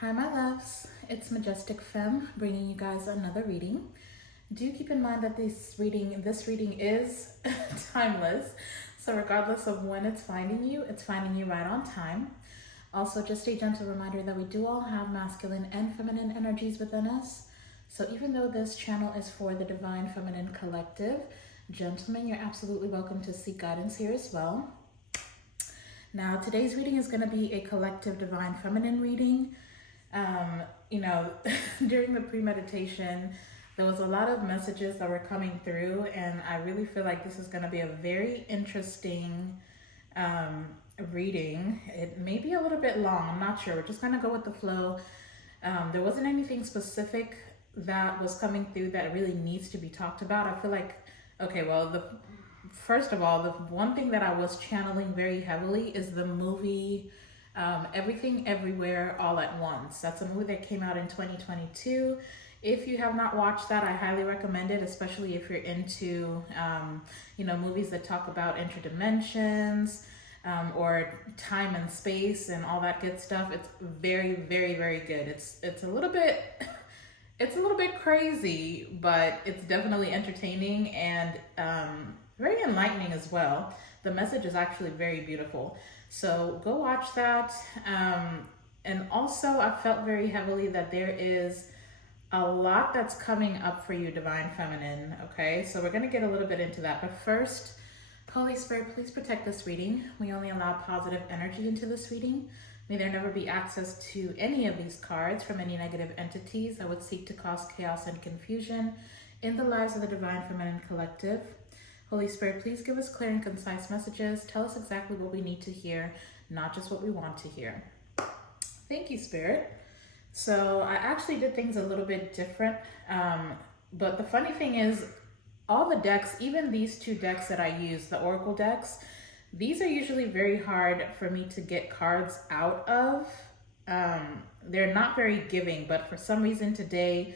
Hi my loves, it's Majestic Femme bringing you guys another reading. Do keep in mind that this reading is timeless. So regardless of when it's finding you right on time. Also, just a gentle reminder that we do all have masculine and feminine energies within us. So even though this channel is for the Divine Feminine Collective, gentlemen, you're absolutely welcome to seek guidance here as well. Now, today's reading is going to be a collective Divine Feminine reading. During the pre-meditation, there was a lot of messages that were coming through, and I really feel like this is going to be a very interesting reading. It may be a little bit long, I'm not sure. We're just going to go with the flow. There wasn't anything specific that was coming through that really needs to be talked about. I feel like, first of all, the one thing that I was channeling very heavily is the movie Everything Everywhere All at Once. That's a movie that came out in 2022. If you have not watched that, I highly recommend it, especially if you're into movies that talk about interdimensions or time and space and all that good stuff. It's very, very, very good. It's a little bit crazy, but it's definitely entertaining and very enlightening as well. The message is actually very beautiful. So go watch that. And also I felt very heavily that there is a lot that's coming up for you, Divine Feminine. Okay, so we're going to get a little bit into that. But first, Holy Spirit, please protect this reading. We only allow positive energy into this reading. May there never be access to any of these cards from any negative entities that would seek to cause chaos and confusion in the lives of the Divine Feminine Collective. Holy Spirit, please give us clear and concise messages. Tell us exactly what we need to hear, not just what we want to hear. Thank you, Spirit. So I actually did things a little bit different. But the funny thing is, all the decks, even these two decks that I use, the Oracle decks, these are usually very hard for me to get cards out of. They're not very giving, but for some reason today,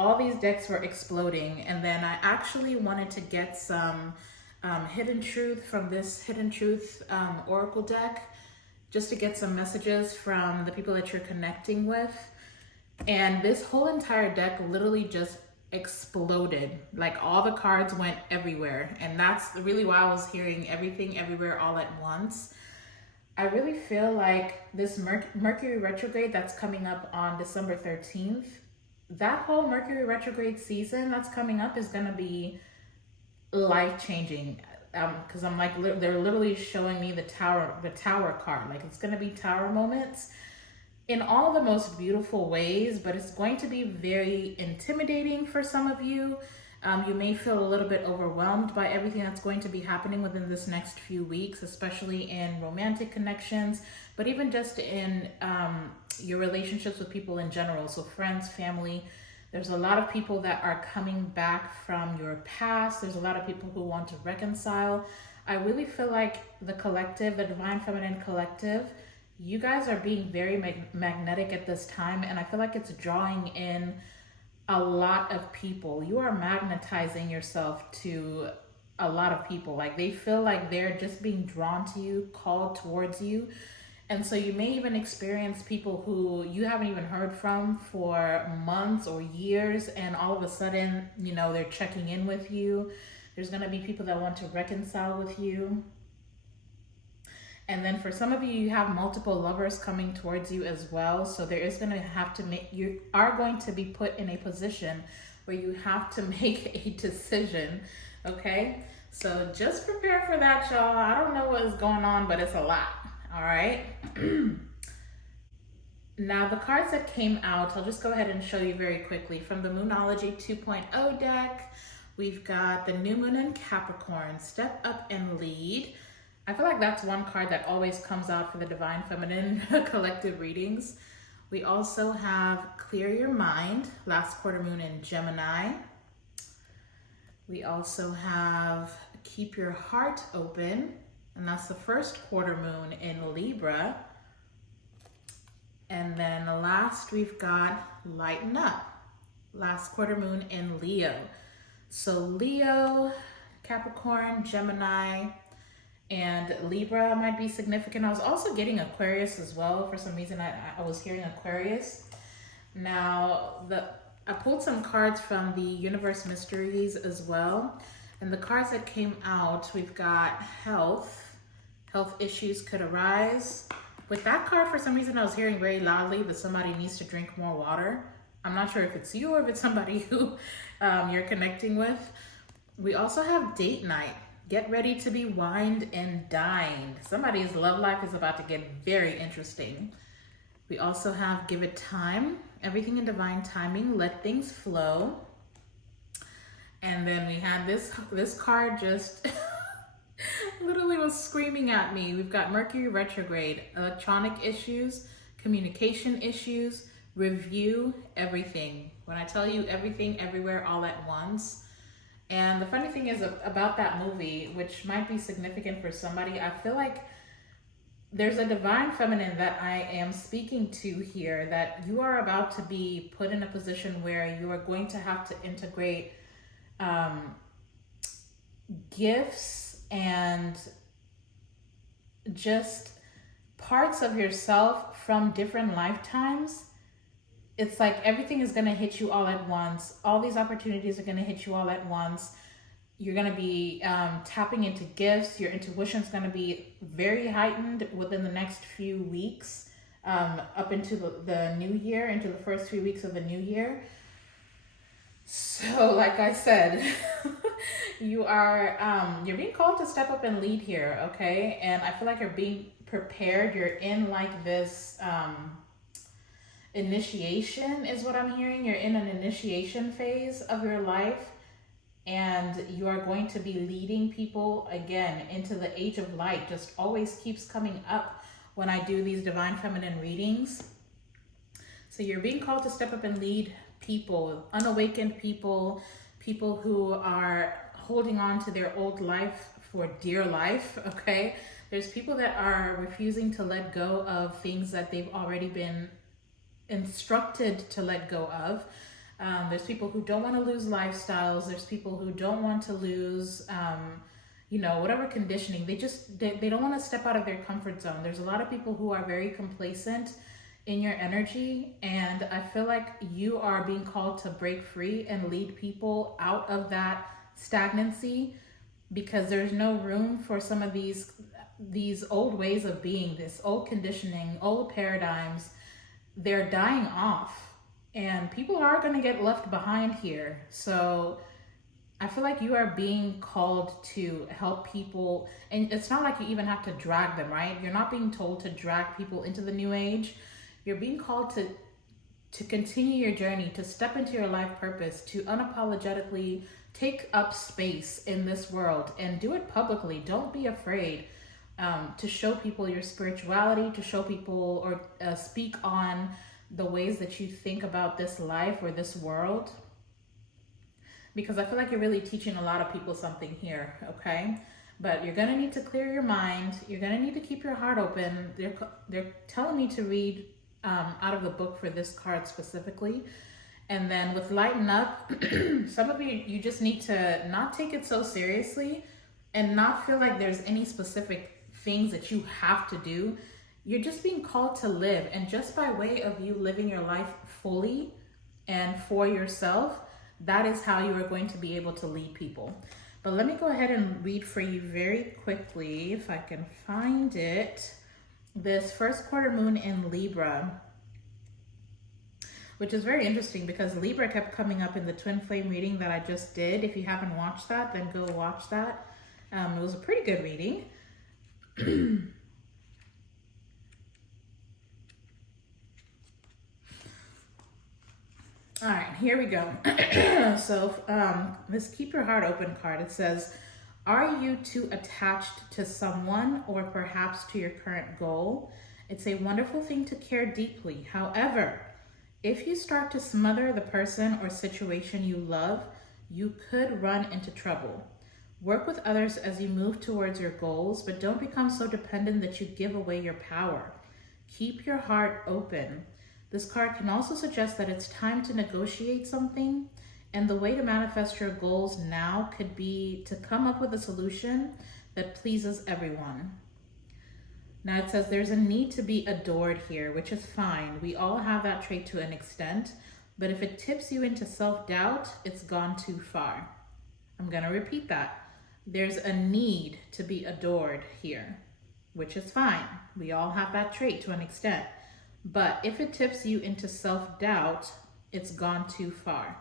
all these decks were exploding. And then I actually wanted to get some Hidden Truth from this Hidden Truth Oracle deck, just to get some messages from the people that you're connecting with. And this whole entire deck literally just exploded. Like all the cards went everywhere. And that's really why I was hearing Everything Everywhere All at Once. I really feel like this Mercury retrograde that's coming up on December 13th, that whole Mercury retrograde season that's coming up is going to be life-changing. Because I'm like, they're literally showing me the tower card. Like, it's going to be tower moments in all the most beautiful ways, but it's going to be very intimidating for some of you. You may feel a little bit overwhelmed by everything that's going to be happening within this next few weeks, especially in romantic connections, but even just in your relationships with people in general. So friends, family, there's a lot of people that are coming back from your past. There's a lot of people who want to reconcile. I really feel like the collective, the Divine Feminine Collective, you guys are being very magnetic at this time. And I feel like it's drawing in a lot of people. You are magnetizing yourself to a lot of people. Like, they feel like they're just being drawn to you, called towards you. And so you may even experience people who you haven't even heard from for months or years, and all of a sudden, they're checking in with you. There's going to be people that want to reconcile with you. And then for some of you, you have multiple lovers coming towards you as well. So there is going to have to you are going to be put in a position where you have to make a decision. Okay. So just prepare for that, y'all. I don't know what is going on, but it's a lot. All right. Now the cards that came out, I'll just go ahead and show you very quickly. From the Moonology 2.0 deck, we've got the New Moon in Capricorn, Step Up and Lead. I feel like that's one card that always comes out for the Divine Feminine Collective readings. We also have Clear Your Mind, Last Quarter Moon in Gemini. We also have Keep Your Heart Open, and that's the first quarter moon in Libra. And then last, we've got Lighten Up, last quarter moon in Leo. So Leo, Capricorn, Gemini, and Libra might be significant. I was also getting Aquarius as well. For some reason, I was hearing Aquarius. Now, I pulled some cards from the Universe Mysteries as well. And the cards that came out, we've got health. Health issues could arise. With that card, for some reason, I was hearing very loudly that somebody needs to drink more water. I'm not sure if it's you or if it's somebody who you're connecting with. We also have date night. Get ready to be wined and dined. Somebody's love life is about to get very interesting. We also have give it time. Everything in divine timing. Let things flow. And then we had this card just literally was screaming at me. We've got Mercury retrograde, electronic issues, communication issues, review everything. When I tell you everything, everywhere, all at once. And the funny thing is about that movie, which might be significant for somebody, I feel like there's a divine feminine that I am speaking to here, that you are about to be put in a position where you are going to have to integrate gifts and just parts of yourself from different lifetimes. It's like everything is going to hit you all at once. All these opportunities are going to hit you all at once. You're going to be tapping into gifts. Your intuition is going to be very heightened within the next few weeks, up into the new year, into the first few weeks of the new year. So like I said, you're being called to step up and lead here, okay? And I feel like you're being prepared. You're in like this initiation is what I'm hearing. You're in an initiation phase of your life, and you are going to be leading people again into the age of light. Just always keeps coming up when I do these divine feminine readings. So you're being called to step up and lead people, unawakened people, people who are holding on to their old life for dear life, okay? There's people that are refusing to let go of things that they've already been instructed to let go of. There's people who don't want to lose lifestyles. There's people who don't want to lose, whatever conditioning. They don't want to step out of their comfort zone. There's a lot of people who are very complacent in your energy, and I feel like you are being called to break free and lead people out of that stagnancy, because there's no room for some of these old ways of being, this old conditioning, old paradigms. They're dying off, and people are going to get left behind here. So I feel like you are being called to help people, and it's not like you even have to drag them, right? You're not being told to drag people into the new age. You're being called to continue your journey, to step into your life purpose, to unapologetically take up space in this world and do it publicly. Don't be afraid to show people your spirituality, to show people or speak on the ways that you think about this life or this world. Because I feel like you're really teaching a lot of people something here, okay? But you're going to need to clear your mind. You're going to need to keep your heart open. They're telling me to read out of the book for this card specifically. And then with lighten up, some of you just need to not take it so seriously and not feel like there's any specific things that you have to do. You're just being called to live, and just by way of you living your life fully and for yourself, that is how you are going to be able to lead people. But let me go ahead and read for you very quickly, if I can find it, this first quarter moon in Libra, which is very interesting because Libra kept coming up in the twin flame reading that I just did. If you haven't watched that, then go watch that. It was a pretty good reading. All right, here we go. So this keep your heart open card, it says, are you too attached to someone or perhaps to your current goal? It's a wonderful thing to care deeply. However, if you start to smother the person or situation you love, you could run into trouble. Work with others as you move towards your goals, but don't become so dependent that you give away your power. Keep your heart open. This card can also suggest that it's time to negotiate something, and the way to manifest your goals now could be to come up with a solution that pleases everyone. Now it says there's a need to be adored here, which is fine. We all have that trait to an extent, but if it tips you into self-doubt, it's gone too far. I'm gonna repeat that. There's a need to be adored here, which is fine. We all have that trait to an extent, but if it tips you into self-doubt, it's gone too far.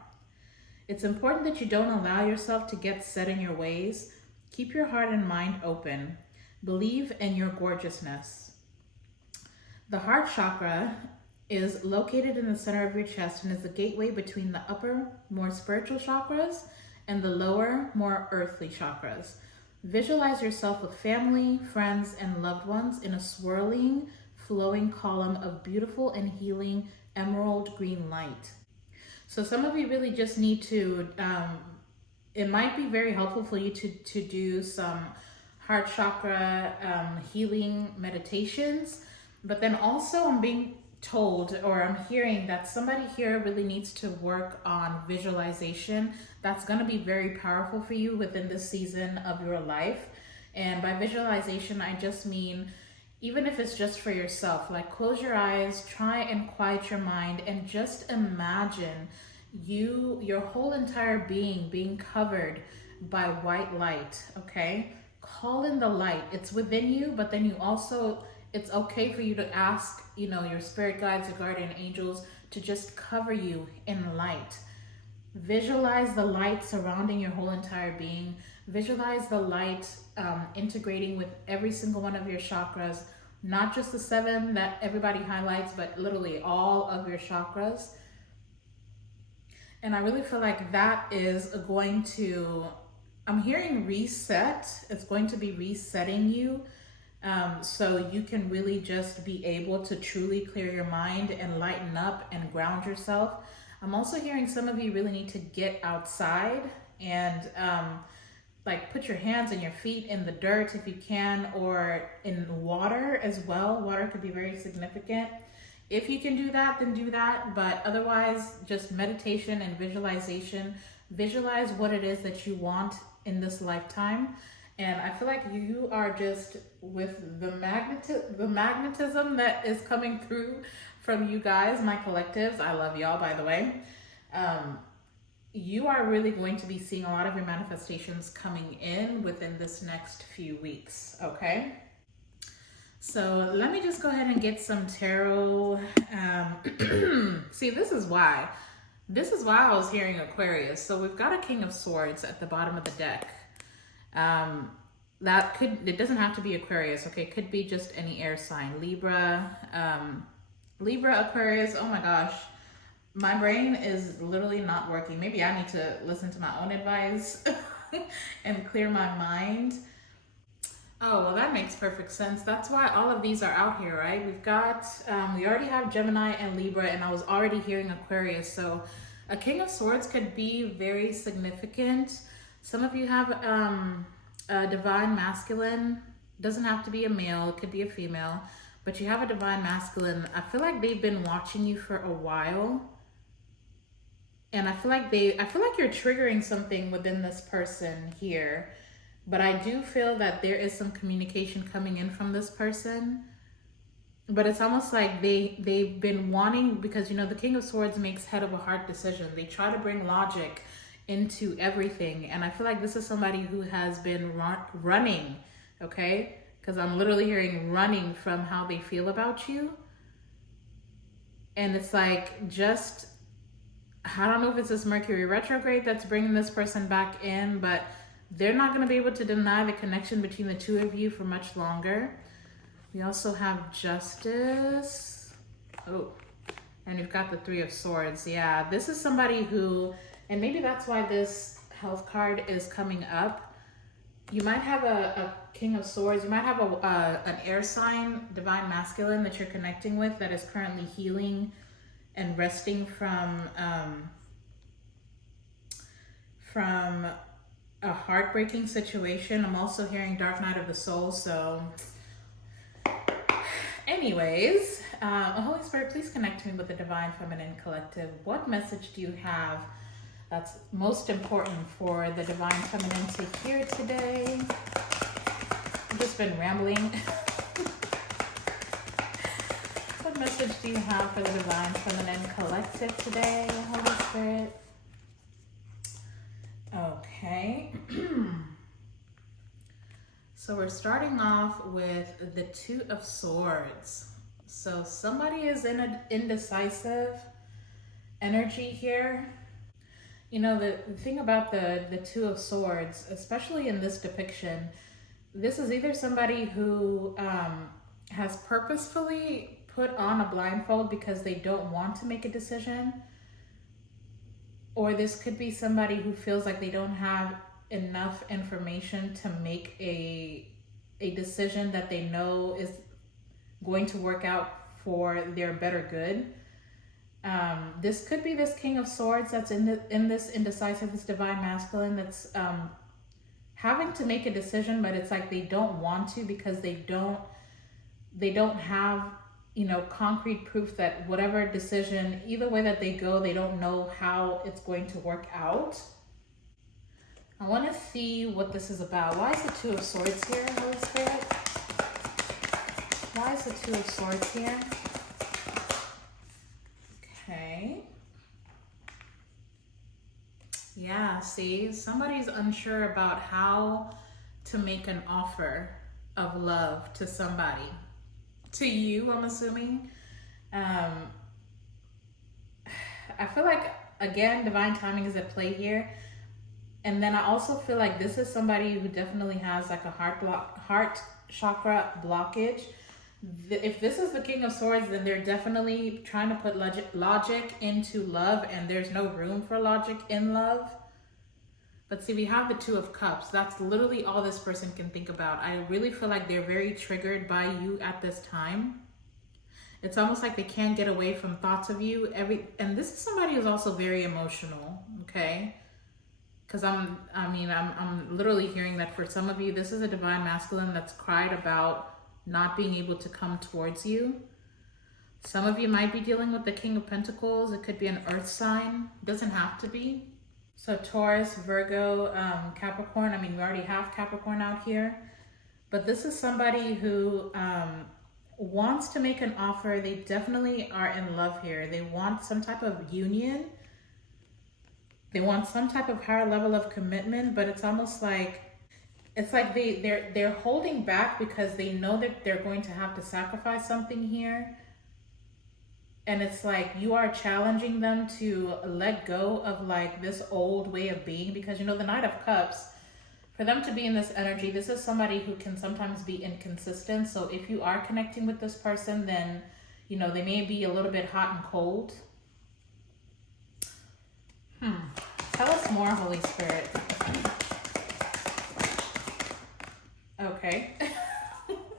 It's important that you don't allow yourself to get set in your ways. Keep your heart and mind open. Believe in your gorgeousness. The heart chakra is located in the center of your chest and is the gateway between the upper, more spiritual chakras and the lower, more earthly chakras. Visualize yourself with family, friends, and loved ones in a swirling, flowing column of beautiful and healing emerald green light. So some of you really just need to, it might be very helpful for you to do some heart chakra healing meditations, but then also I'm being told, or I'm hearing that somebody here really needs to work on visualization. That's going to be very powerful for you within this season of your life. And by visualization, I just mean, even if it's just for yourself, like close your eyes, try and quiet your mind, and just imagine your whole entire being covered by white light, okay? Call in the light. It's within you, but then you also, it's okay for you to ask, your spirit guides, your guardian angels to just cover you in light. Visualize the light surrounding your whole entire being. Visualize the light integrating with every single one of your chakras, not just the 7 that everybody highlights, but literally all of your chakras. And I really feel like that is going to, I'm hearing reset. It's going to be resetting you. So you can really just be able to truly clear your mind and lighten up and ground yourself. I'm also hearing some of you really need to get outside and like put your hands and your feet in the dirt if you can, or in water as well. Water could be very significant. If you can do that, then do that. But otherwise, just meditation and visualization. Visualize what it is that you want in this lifetime. And I feel like you are just, with the magnetism that is coming through from you guys, my collectives, I love y'all, by the way. You are really going to be seeing a lot of your manifestations coming in within this next few weeks, okay? So let me just go ahead and get some tarot. See, this is why I was hearing Aquarius. So we've got a King of Swords at the bottom of the deck. It doesn't have to be Aquarius, okay? It could be just any air sign. Libra, Aquarius. Oh my gosh. My brain is literally not working. Maybe I need to listen to my own advice and clear my mind. Oh, well, that makes perfect sense. That's why all of these are out here, right? We've got, we already have Gemini and Libra, and I was already hearing Aquarius. So a King of Swords could be very significant. Some of you have a divine masculine. Doesn't have to be a male, it could be a female, but you have a divine masculine. I feel like they've been watching you for a while. And I feel like you're triggering something within this person here. But I do feel that there is some communication coming in from this person. But it's almost like they've been wanting, because the King of Swords makes head of a heart decision. They try to bring logic into everything. And I feel like this is somebody who has been running, okay? Because I'm literally hearing running from how they feel about you. And it's like, just, I don't know if it's this Mercury retrograde that's bringing this person back in, but they're not going to be able to deny the connection between the two of you for much longer. We also have Justice. Oh, and you've got the Three of Swords. Yeah, this is somebody who, and maybe that's why this health card is coming up. You might have a King of Swords. You might have an air sign, divine masculine, that you're connecting with that is currently healing and resting from a heartbreaking situation. I'm also hearing Dark Night of the Soul. So anyways, Holy Spirit, please connect me with the Divine Feminine Collective. What message do you have that's most important for the Divine Feminine to hear today? I've just been rambling. What message do you have for the Divine Feminine Collective today, Holy Spirit? Okay. So we're starting off with the Two of Swords. So somebody is in an indecisive energy here. You know, the thing about the Two of Swords, especially in this depiction, this is either somebody who has purposefully put on a blindfold because they don't want to make a decision, or this could be somebody who feels like they don't have enough information to make a decision that they know is going to work out for their better good. This could be this King of Swords that's in this indecisive, this divine masculine that's having to make a decision, but it's like they don't want to because they don't have, you know, concrete proof that whatever decision, either way that they go, they don't know how it's going to work out. I want to see what this is about. Why is the Two of Swords here, Holy Spirit? Why is the Two of Swords here? Okay. Yeah, see, somebody's unsure about how to make an offer of love to somebody. To you, I'm assuming. I feel like, again, divine timing is at play here. And then I also feel like this is somebody who definitely has like a heart chakra blockage. If this is the King of Swords, then they're definitely trying to put logic into love, and there's no room for logic in love. But see, we have the Two of Cups. That's literally all this person can think about. I really feel like they're very triggered by you at this time. It's almost like they can't get away from thoughts of you. And this is somebody who's also very emotional, okay? Because I'm literally hearing that for some of you, this is a divine masculine that's cried about not being able to come towards you. Some of you might be dealing with the King of Pentacles. It could be an earth sign. It doesn't have to be. So Taurus, Virgo, Capricorn. I mean, we already have Capricorn out here. But this is somebody who wants to make an offer. They definitely are in love here. They want some type of union. They want some type of higher level of commitment, but it's almost like, they're holding back because they know that they're going to have to sacrifice something here. And it's like you are challenging them to let go of like this old way of being, because, you know, the Knight of Cups, for them to be in this energy, this is somebody who can sometimes be inconsistent. So if you are connecting with this person, then, you know, they may be a little bit hot and cold. Tell us more, Holy Spirit. Okay.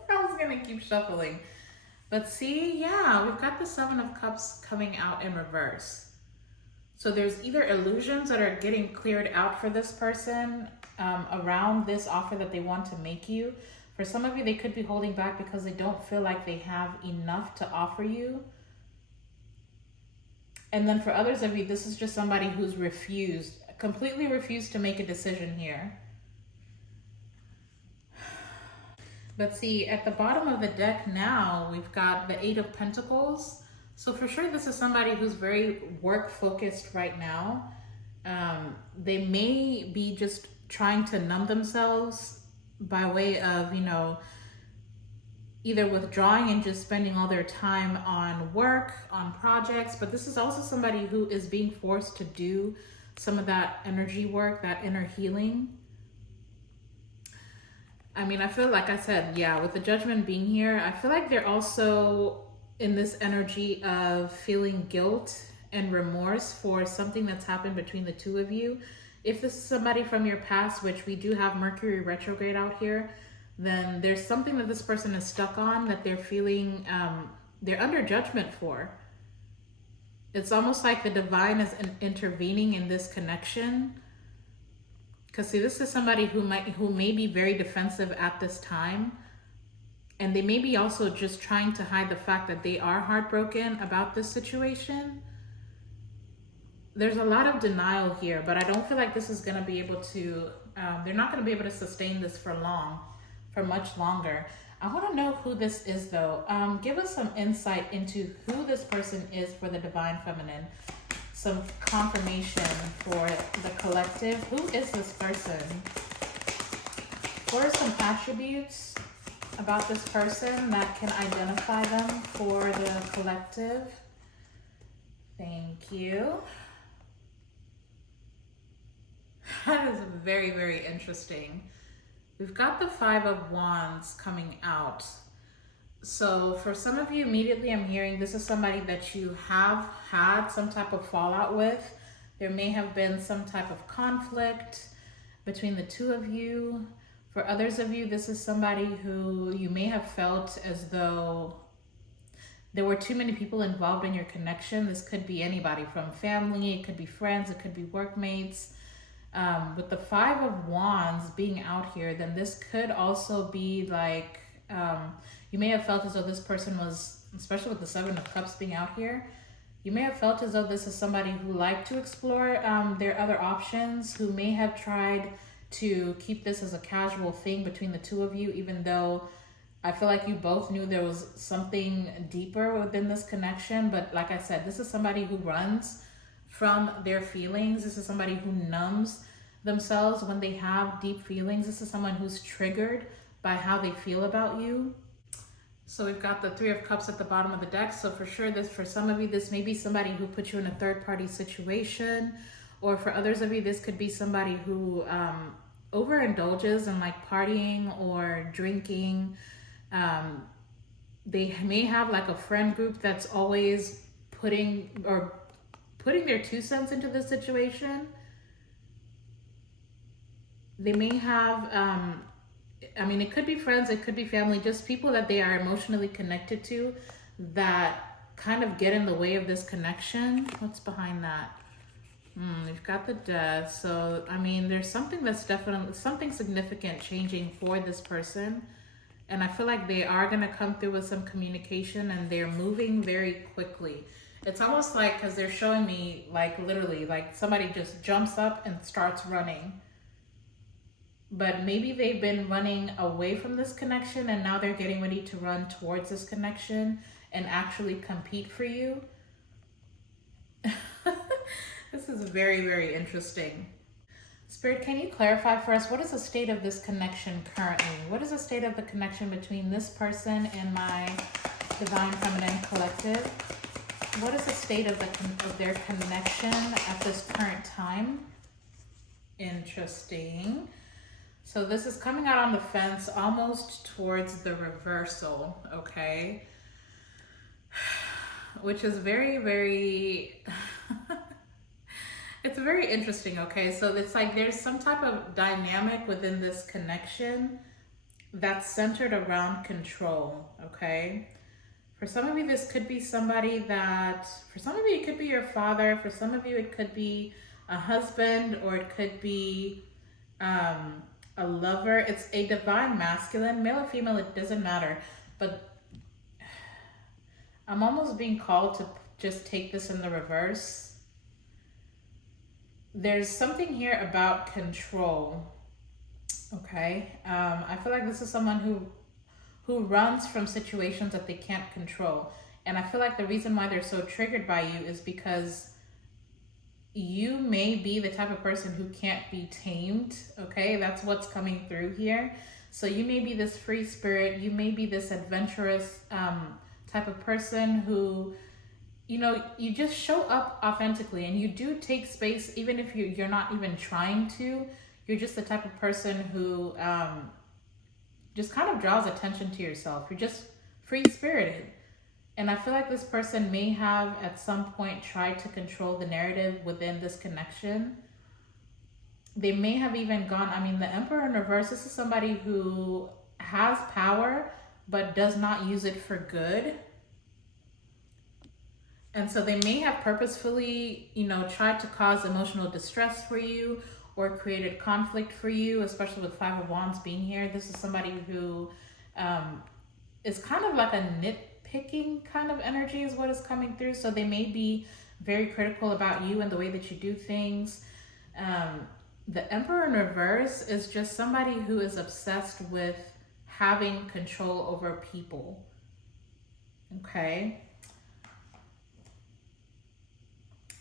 I was gonna keep shuffling. But see, yeah, we've got the Seven of Cups coming out in reverse. So there's either illusions that are getting cleared out for this person around this offer that they want to make you. For some of you, they could be holding back because they don't feel like they have enough to offer you. And then for others of you, this is just somebody who's completely refused to make a decision here. But see, at the bottom of the deck now, we've got the Eight of Pentacles. So for sure, this is somebody who's very work-focused right now. They may be just trying to numb themselves by way of, you know, either withdrawing and just spending all their time on work, on projects. But this is also somebody who is being forced to do some of that energy work, that inner healing. I mean, I feel like I said, yeah, with the Judgment being here, I feel like they're also in this energy of feeling guilt and remorse for something that's happened between the two of you. If this is somebody from your past, which we do have Mercury retrograde out here, then there's something that this person is stuck on that they're feeling, they're under judgment for. It's almost like the divine is intervening in this connection. Because see, this is somebody who may be very defensive at this time. And they may be also just trying to hide the fact that they are heartbroken about this situation. There's a lot of denial here, but I don't feel like this is going to be able to, they're not going to be able to sustain this for long. for much longer. I want to know who this is though. Give us some insight into who this person is for the Divine Feminine. Some confirmation for the collective. Who is this person? What are some attributes about this person that can identify them for the collective? Thank you. That is very, very interesting. We've got the Five of Wands coming out. So for some of you, immediately I'm hearing this is somebody that you have had some type of fallout with. There may have been some type of conflict between the two of you. For others of you, this is somebody who you may have felt as though there were too many people involved in your connection. This could be anybody from family, it could be friends, it could be workmates. With the Five of Wands being out here, then this could also be like, you may have felt as though this person was, especially with the Seven of Cups being out here, you may have felt as though this is somebody who liked to explore their other options, who may have tried to keep this as a casual thing between the two of you, even though I feel like you both knew there was something deeper within this connection. But like I said, this is somebody who runs from their feelings. This is somebody who numbs themselves when they have deep feelings. This is someone who's triggered by how they feel about you. So we've got the Three of Cups at the bottom of the deck. So for sure, this, for some of you, this may be somebody who put you in a third-party situation. Or for others of you, this could be somebody who overindulges in like partying or drinking. They may have like a friend group that's always putting their 2 cents into the situation. They may have, I mean, it could be friends, it could be family, just people that they are emotionally connected to that kind of get in the way of this connection. What's behind that? We've got the Death. So, I mean, there's something that's definitely, something significant changing for this person. And I feel like they are going to come through with some communication, and they're moving very quickly. It's almost like, because they're showing me like literally like somebody just jumps up and starts running. But maybe they've been running away from this connection and now they're getting ready to run towards this connection and actually compete for you. This is very, very interesting. Spirit, can you clarify for us, what is the state of this connection currently? What is the state of the connection between this person and my Divine Feminine Collective? What is the state of their connection at this current time? Interesting. So this is coming out on the fence, almost towards the reversal, okay? Which is very, very... It's very interesting, okay? So it's like there's some type of dynamic within this connection that's centered around control, okay? For some of you, this could be somebody that, for some of you, it could be your father. For some of you, it could be a husband, or it could be a lover. It's a divine masculine, male or female, it doesn't matter. But I'm almost being called to just take this in the reverse. There's something here about control, okay? I feel like this is someone who runs from situations that they can't control. And I feel like the reason why they're so triggered by you is because you may be the type of person who can't be tamed, okay? That's what's coming through here. So you may be this free spirit, you may be this adventurous type of person who, you know, you just show up authentically and you do take space, even if you're not even trying to. You're just the type of person who just kind of draws attention to yourself. You're just free-spirited. And I feel like this person may have at some point tried to control the narrative within this connection. They may have even gone, I mean, the Emperor in reverse, this is somebody who has power but does not use it for good. And so they may have purposefully, you know, tried to cause emotional distress for you or created conflict for you, especially with Five of Wands being here. This is somebody who is kind of like a nitpicking kind of energy is what is coming through. So they may be very critical about you and the way that you do things. The Emperor in reverse is just somebody who is obsessed with having control over people. Okay.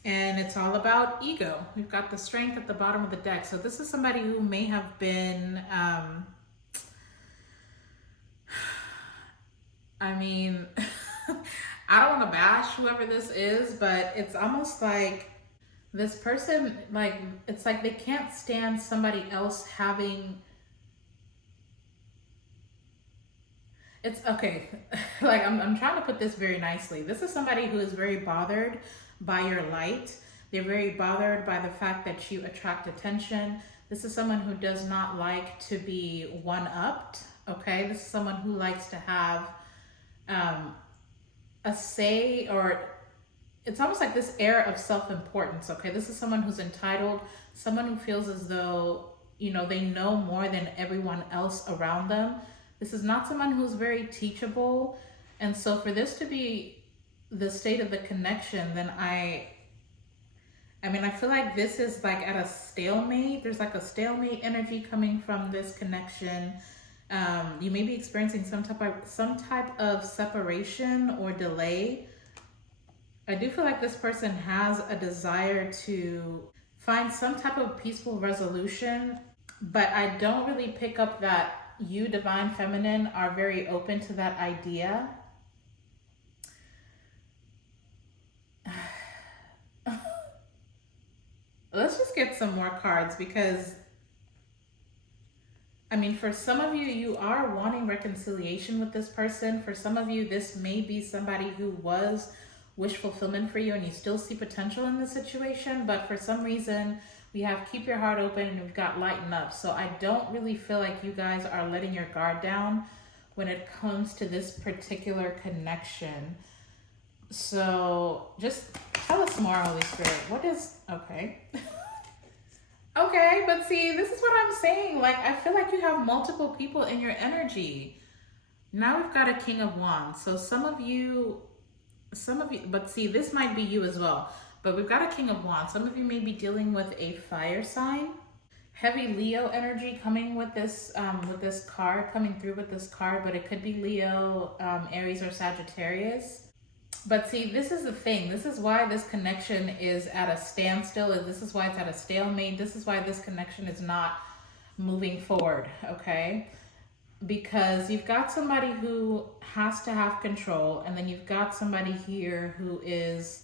And it's all about ego. We've got the strength at the bottom of the deck. So this is somebody who may have been, I mean, I don't want to bash whoever this is, but it's almost like this person, like, it's like they can't stand somebody else having, it's okay. Like, I'm trying to put this very nicely. This is somebody who is very bothered by your light. They're very bothered by the fact that you attract attention. This is someone who does not like to be one-upped, okay? This is someone who likes to have a say, or it's almost like this air of self-importance, okay? This is someone who's entitled, someone who feels as though, you know, they know more than everyone else around them. This is not someone who's very teachable. And so for this to be the state of the connection, then I mean, I feel like this is like at a stalemate. There's like a stalemate energy coming from this connection. You may be experiencing some type of separation or delay. I do feel like this person has a desire to find some type of peaceful resolution, but I don't really pick up that you, Divine Feminine, are very open to that idea. Let's just get some more cards, because I mean, for some of you, you are wanting reconciliation with this person. For some of you, this may be somebody who was wish fulfillment for you and you still see potential in the situation. But for some reason, we have keep your heart open and we've got lighten up. So I don't really feel like you guys are letting your guard down when it comes to this particular connection. So just tell us more, Holy Spirit. What is, okay. Okay, but see, this is what I'm saying. Like, I feel like you have multiple people in your energy. Now we've got a King of Wands. So some of you, but see, this might be you as well. But we've got a King of Wands. Some of you may be dealing with a fire sign. Heavy Leo energy coming with this card, coming through with this card, but it could be Leo, Aries, or Sagittarius. But see, this is the thing. This is why this connection is at a standstill. This is why it's at a stalemate. This is why this connection is not moving forward, okay? Because you've got somebody who has to have control, and then you've got somebody here who is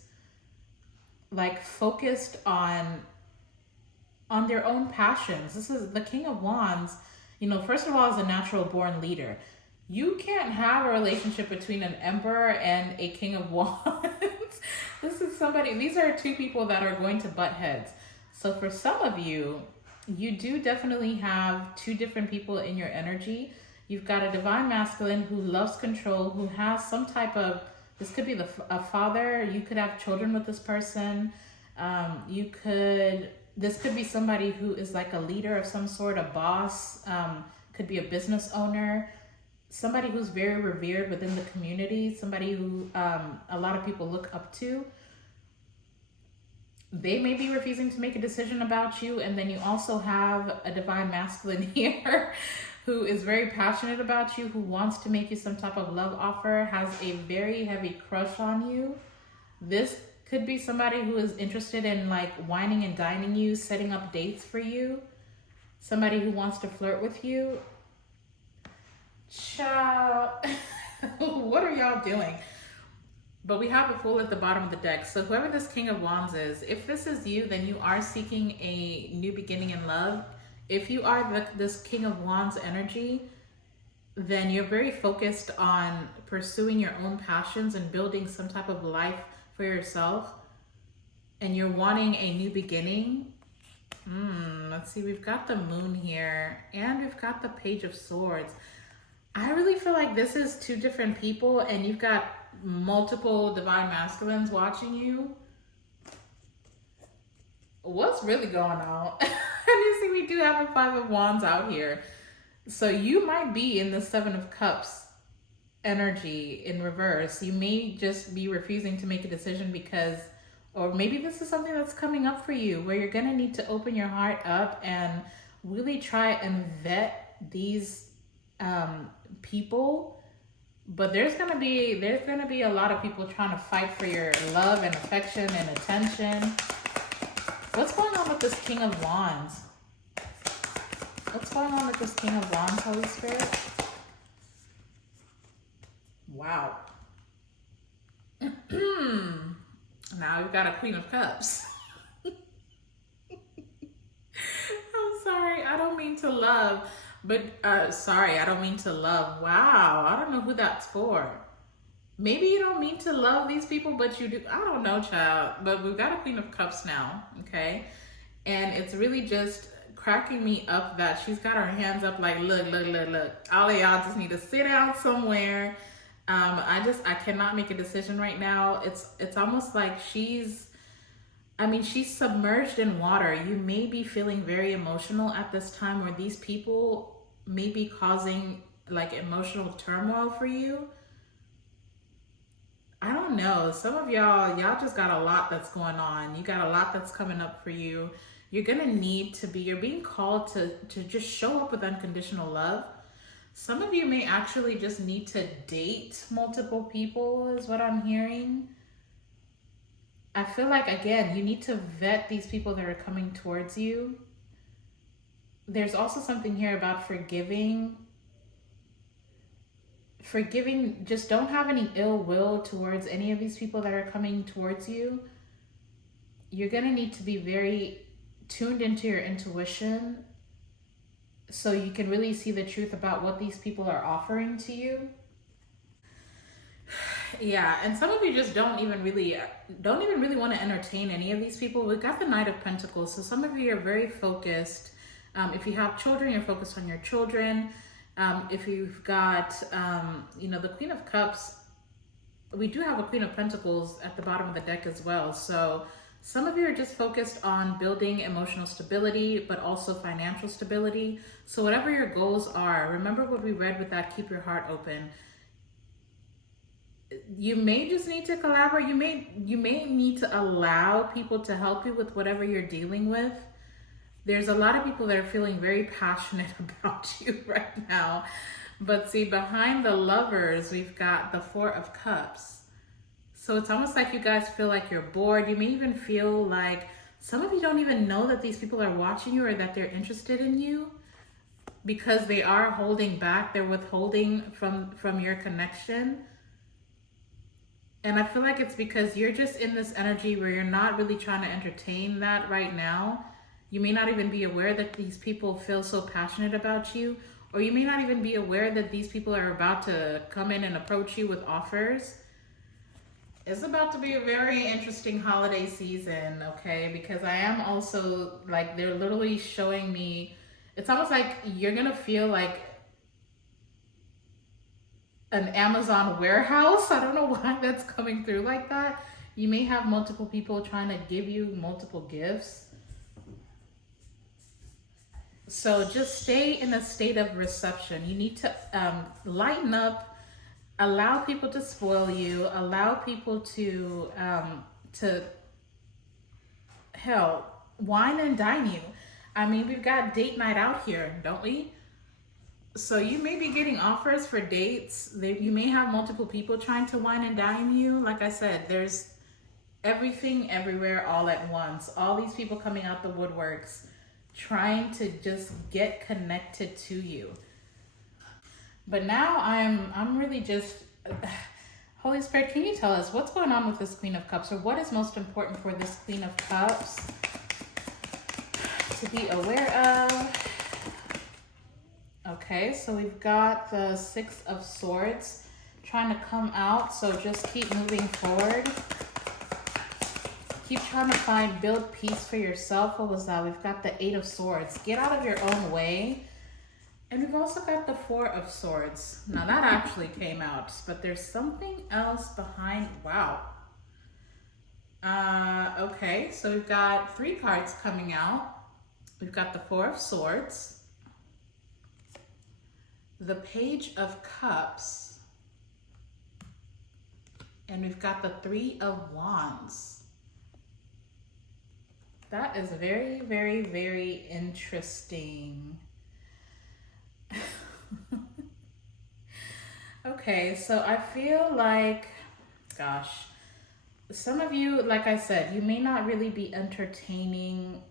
like focused on their own passions. This is the King of Wands. You know, first of all, is a natural born leader. You can't have a relationship between an Emperor and a King of Wands. This is somebody, these are two people that are going to butt heads. So for some of you, you do definitely have two different people in your energy. You've got a Divine Masculine who loves control, who has some type of, this could be a father. You could have children with this person. This could be somebody who is like a leader of some sort, a boss, could be a business owner, somebody who's very revered within the community, somebody who a lot of people look up to. They may be refusing to make a decision about you. And then you also have a Divine Masculine here who is very passionate about you, who wants to make you some type of love offer, has a very heavy crush on you. This could be somebody who is interested in like wining and dining you, setting up dates for you, somebody who wants to flirt with you. Child, what are y'all doing? But we have a Fool at the bottom of the deck. So whoever this King of Wands is, if this is you, then you are seeking a new beginning in love. If you are this King of Wands energy, then you're very focused on pursuing your own passions and building some type of life for yourself. And you're wanting a new beginning. Let's see, we've got the Moon here and we've got the Page of Swords. I really feel like this is two different people and you've got multiple Divine Masculines watching you. What's really going on? And you see, we do have a Five of Wands out here. So you might be in the Seven of Cups energy in reverse. You may just be refusing to make a decision because, or maybe this is something that's coming up for you where you're going to need to open your heart up and really try and vet these people, but there's gonna be a lot of people trying to fight for your love and affection and attention. What's going on with this King of Wands? What's going on with this King of Wands, Holy Spirit? Wow. Now we've got a Queen of Cups. I'm sorry, I don't mean to love, but sorry, I don't mean to love. Wow, I don't know who that's for. Maybe you don't mean to love these people, but you do. I don't know, child. But we've got a Queen of Cups now, okay? And it's really just cracking me up that she's got her hands up like, look. All of y'all just need to sit down somewhere. I cannot make a decision right now. It's almost like she's submerged in water. You may be feeling very emotional at this time, where these people may be causing like emotional turmoil for you. I don't know. Some of y'all just got a lot that's going on. You got a lot that's coming up for you. You're being called to just show up with unconditional love. Some of you may actually just need to date multiple people, is what I'm hearing. I feel like, again, you need to vet these people that are coming towards you. There's also something here about forgiving. Just don't have any ill will towards any of these people that are coming towards you. You're going to need to be very tuned into your intuition, so you can really see the truth about what these people are offering to you. Yeah, and some of you just don't even really want to entertain any of these people. We've got the Knight of Pentacles, so some of you are very focused. If you have children, you're focused on your children. If you've got, the Queen of Cups, we do have a Queen of Pentacles at the bottom of the deck as well. So some of you are just focused on building emotional stability, but also financial stability. So whatever your goals are, remember what we read with that, keep your heart open. You may just need to collaborate. You may need to allow people to help you with whatever you're dealing with. There's a lot of people that are feeling very passionate about you right now. But see, behind the Lovers, we've got the Four of Cups. So it's almost like you guys feel like you're bored. You may even feel like some of you don't even know that these people are watching you or that they're interested in you, because they are holding back. They're withholding from your connection. And I feel like it's because you're just in this energy where you're not really trying to entertain that right now. You may not even be aware that these people feel so passionate about you, or you may not even be aware that these people are about to come in and approach you with offers. It's about to be a very interesting holiday season, okay? Because I am also, like, they're literally showing me, it's almost like you're gonna feel like an Amazon warehouse. I don't know why that's coming through like that. You may have multiple people trying to give you multiple gifts. So just stay in a state of reception. You need to lighten up. Allow people to spoil you. Allow people to wine and dine you. I mean, we've got date night out here, don't we? So you may be getting offers for dates. You may have multiple people trying to wine and dine you. Like I said, there's everything everywhere all at once. All these people coming out the woodworks, trying to just get connected to you. But now I'm really just, Holy Spirit, can you tell us what's going on with this Queen of Cups, or what is most important for this Queen of Cups to be aware of? Okay, so we've got the Six of Swords trying to come out, so just keep moving forward. Keep trying to build peace for yourself. What was that? We've got the Eight of Swords. Get out of your own way. And we've also got the Four of Swords. Now that actually came out, but there's something else behind. Wow. Okay, so we've got 3 cards coming out. We've got the Four of Swords, the Page of Cups, and we've got the Three of Wands. That is very, very, very interesting. Okay, so I feel like, gosh, some of you, like I said, you may not really be entertaining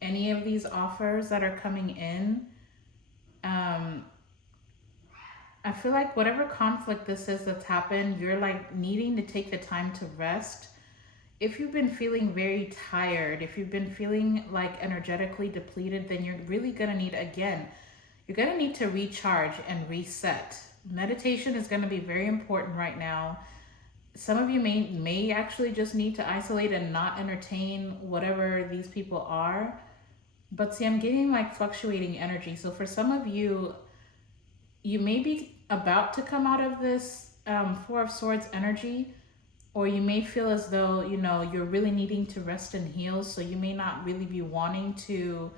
any of these offers that are coming in. Um, I feel like whatever conflict this is that's happened, you're like needing to take the time to rest. If you've been feeling very tired, if you've been feeling like energetically depleted, then you're really gonna need, again, you're gonna need to recharge and reset. Meditation is gonna be very important right now. Some of you may actually just need to isolate and not entertain whatever these people are. But see, I'm getting like fluctuating energy. So for some of you, you may be about to come out of this Four of Swords energy, or you may feel as though, you know, you're really needing to rest and heal. So you may not really be wanting to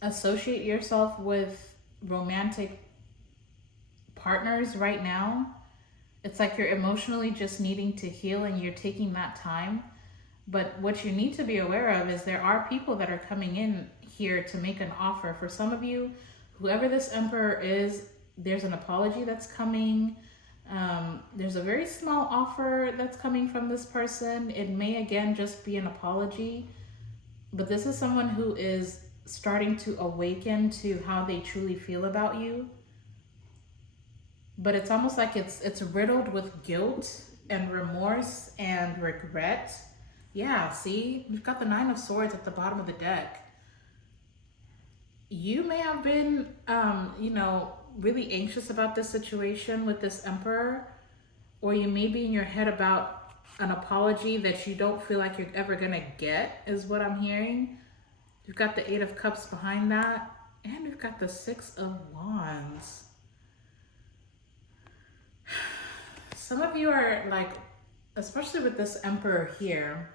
associate yourself with romantic partners right now. It's like you're emotionally just needing to heal and you're taking that time. But what you need to be aware of is there are people that are coming in here to make an offer. For some of you, whoever this emperor is, there's an apology that's coming. There's a very small offer that's coming from this person. It may, again, just be an apology. But this is someone who is starting to awaken to how they truly feel about you. But it's almost like it's riddled with guilt and remorse and regret. Yeah, see, you've got the Nine of Swords at the bottom of the deck. You may have been, you know, really anxious about this situation with this emperor, or you may be in your head about an apology that you don't feel like you're ever gonna get, is what I'm hearing. You've got the Eight of Cups behind that, and we've got the Six of Wands. Some of you are like, especially with this emperor here,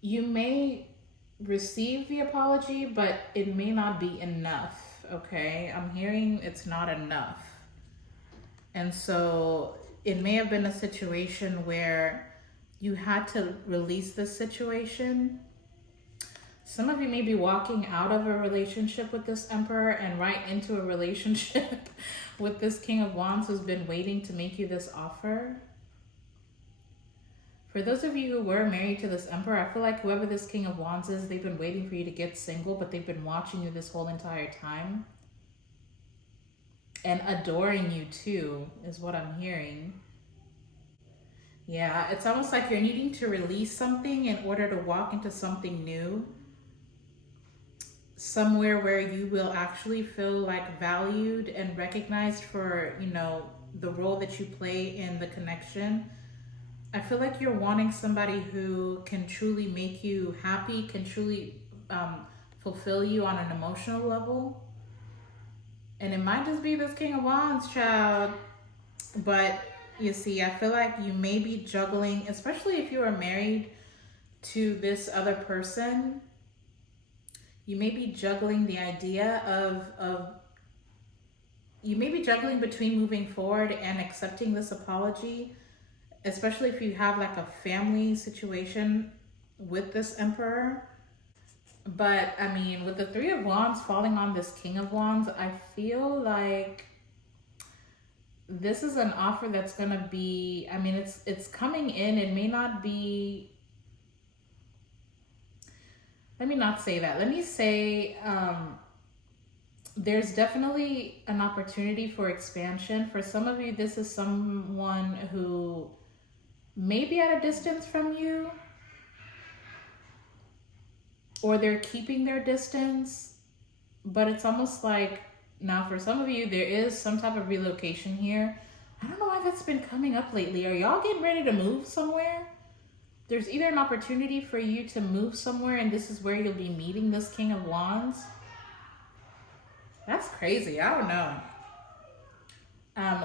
you may receive the apology, but it may not be enough, okay? I'm hearing it's not enough. And so it may have been a situation where you had to release this situation. Some of you may be walking out of a relationship with this emperor and right into a relationship with this King of Wands who's been waiting to make you this offer. For those of you who were married to this emperor, I feel like whoever this King of Wands is, they've been waiting for you to get single, but they've been watching you this whole entire time. And adoring you too, is what I'm hearing. Yeah, it's almost like you're needing to release something in order to walk into something new. Somewhere where you will actually feel like valued and recognized for, you know, the role that you play in the connection. I feel like you're wanting somebody who can truly make you happy, can truly fulfill you on an emotional level. And it might just be this King of Wands, child. But you see, I feel like you may be juggling, especially if you are married to this other person, you may be juggling the idea of you may be juggling between moving forward and accepting this apology, especially if you have like a family situation with this emperor. But I mean, with the Three of Wands falling on this King of Wands, I feel like this is an offer that's gonna be, I mean, it's coming in. It may not be, let me not say that. Let me say there's definitely an opportunity for expansion. For some of you, this is someone who may be at a distance from you, or they're keeping their distance, but it's almost like, now for some of you, there is some type of relocation here. I don't know why that's been coming up lately. Are y'all getting ready to move somewhere? There's either an opportunity for you to move somewhere, and this is where you'll be meeting this King of Wands. That's crazy. I don't know.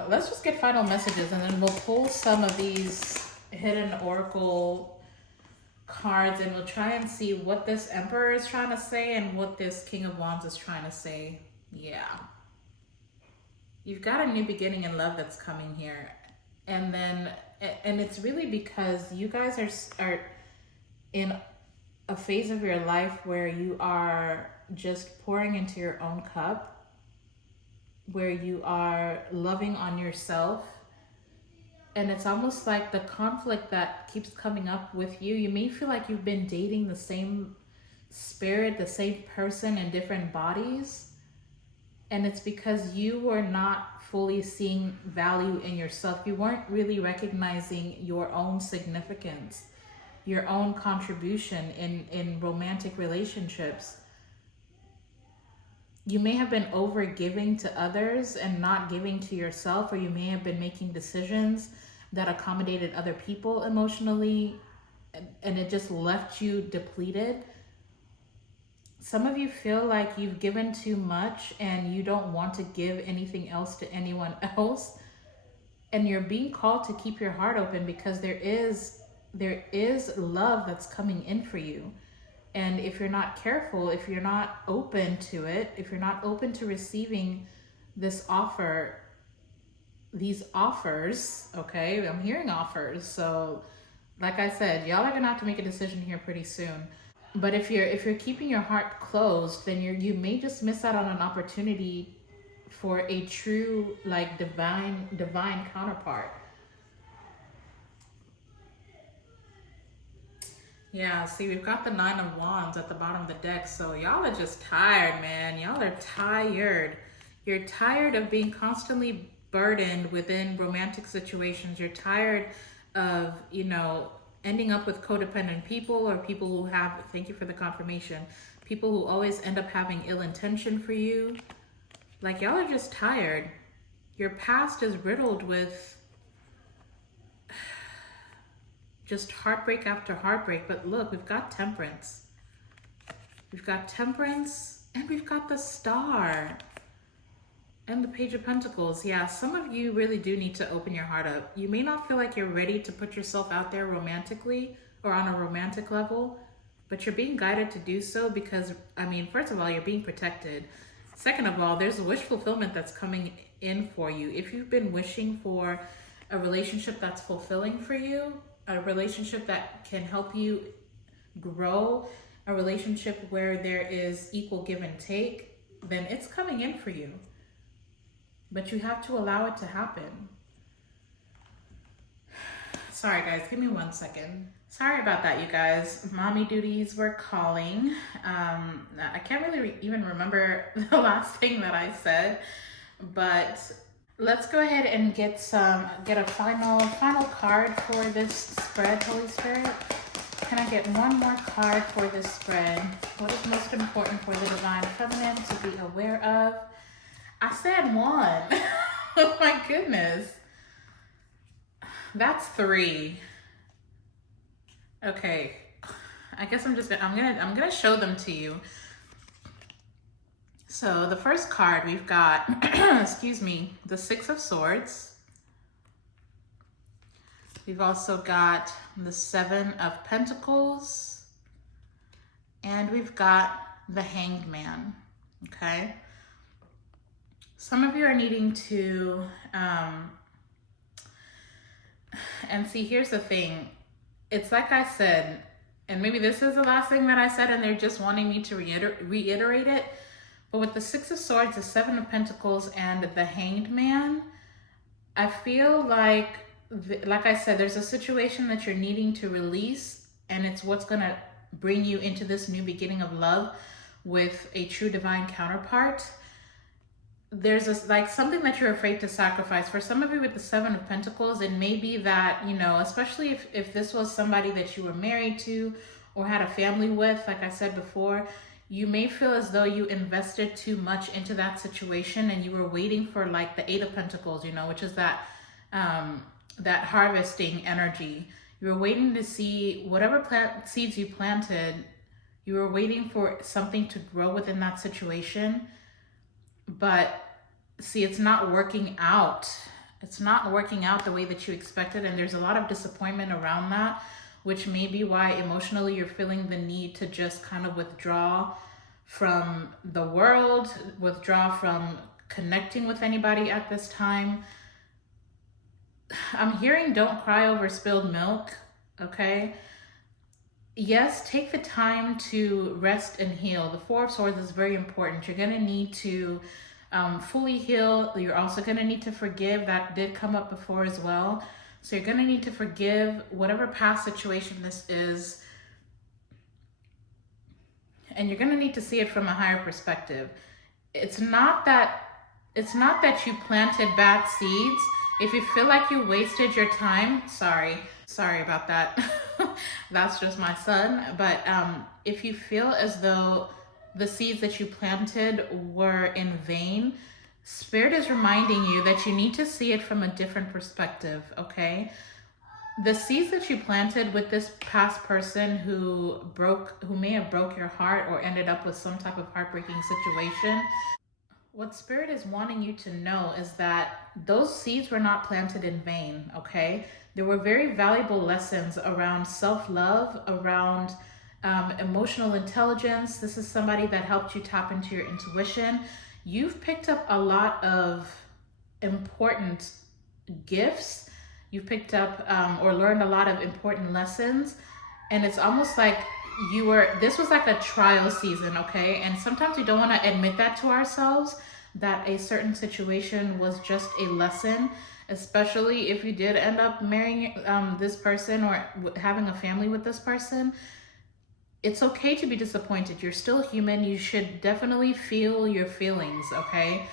Let's just get final messages, and then we'll pull some of these hidden oracle cards, and we'll try and see what this Emperor is trying to say and what this King of Wands is trying to say. Yeah. You've got a new beginning in love that's coming here. And then, and it's really because you guys are in a phase of your life where you are just pouring into your own cup. where you are loving on yourself. And it's almost like the conflict that keeps coming up with you. You may feel like you've been dating the same spirit, the same person in different bodies. And it's because you were not fully seeing value in yourself. You weren't really recognizing your own significance, your own contribution in romantic relationships. You may have been over giving to others and not giving to yourself, or you may have been making decisions that accommodated other people emotionally, and it just left you depleted. Some of you feel like you've given too much and you don't want to give anything else to anyone else. And you're being called to keep your heart open, because there is love that's coming in for you. And if you're not careful, if you're not open to it, if you're not open to receiving this offer, these offers, okay, I'm hearing offers. So like I said, y'all are gonna have to make a decision here pretty soon. But if you're keeping your heart closed, then you may just miss out on an opportunity for a true, like, divine counterpart. Yeah, see, we've got the 9 of Wands at the bottom of the deck. So y'all are just tired, man. Y'all are tired. You're tired of being constantly burdened within romantic situations. You're tired of, ending up with codependent people, or people who have, thank you for the confirmation, people who always end up having ill intention for you. Like, y'all are just tired. Your past is riddled with just heartbreak after heartbreak. But look, we've got Temperance. We've got Temperance, and we've got the Star. And the Page of Pentacles. Yeah, some of you really do need to open your heart up. You may not feel like you're ready to put yourself out there romantically or on a romantic level, but you're being guided to do so because, first of all, you're being protected. Second of all, there's a wish fulfillment that's coming in for you. If you've been wishing for a relationship that's fulfilling for you, a relationship that can help you grow, a relationship where there is equal give and take, then it's coming in for you. But you have to allow it to happen. Sorry guys, give me 1 second. Sorry about that, you guys. Mommy duties were calling. I can't really even remember the last thing that I said, but let's go ahead and get a final card for this spread, Holy Spirit. Can I get one more card for this spread? What is most important for the Divine Feminine to be aware of? I said 1. Oh my goodness. That's 3. Okay. I guess I'm gonna show them to you. So the first card we've got, excuse me, the 6 of Swords. We've also got the 7 of Pentacles, and we've got the Hanged Man. Okay. Some of you are needing to, and see, here's the thing. It's like I said, and maybe this is the last thing that I said and they're just wanting me to reiterate it, but with the 6 of Swords, the 7 of Pentacles, and the Hanged Man, I feel like I said, there's a situation that you're needing to release, and it's what's going to bring you into this new beginning of love with a true divine counterpart. There's something that you're afraid to sacrifice. For some of you with the 7 of Pentacles, it may be that, especially if this was somebody that you were married to or had a family with, like I said before, you may feel as though you invested too much into that situation and you were waiting for like the 8 of Pentacles, which is that harvesting energy. You were waiting to see whatever seeds you planted, you were waiting for something to grow within that situation. But see, it's not working out. It's not working out the way that you expected. And there's a lot of disappointment around that, which may be why emotionally you're feeling the need to just kind of withdraw from the world, withdraw from connecting with anybody at this time. I'm hearing don't cry over spilled milk, okay? Yes, take the time to rest and heal. The 4 of Swords is very important. You're going to need to fully heal. You're also going to need to forgive. That did come up before as well. So you're going to need to forgive whatever past situation this is. And you're going to need to see it from a higher perspective. It's not that you planted bad seeds. If you feel like you wasted your time, sorry about that. That's just my son. But if you feel as though the seeds that you planted were in vain, Spirit is reminding you that you need to see it from a different perspective, okay? The seeds that you planted with this past person who may have broke your heart or ended up with some type of heartbreaking situation, what Spirit is wanting you to know is that those seeds were not planted in vain, okay? There were very valuable lessons around self-love, around emotional intelligence. This is somebody that helped you tap into your intuition. You've picked up a lot of important gifts. You've picked up or learned a lot of important lessons. And it's almost like this was like a trial season, okay? And sometimes we don't want to admit that to ourselves, that a certain situation was just a lesson, especially if you did end up marrying this person or having a family with this person. It's okay to be disappointed. You're still human. You should definitely feel your feelings, okay?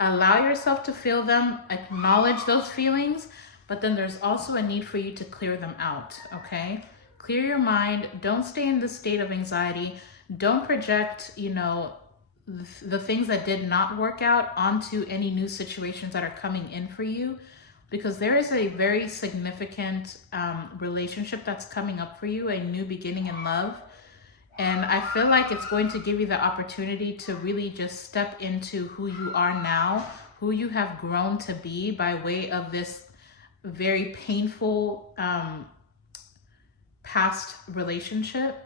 Allow yourself to feel them, acknowledge those feelings, but then there's also a need for you to clear them out, okay? Clear your mind. Don't stay in this state of anxiety. Don't project, the things that did not work out onto any new situations that are coming in for you, because there is a very significant relationship that's coming up for you, a new beginning in love. And I feel like it's going to give you the opportunity to really just step into who you are now, who you have grown to be by way of this very painful past relationship.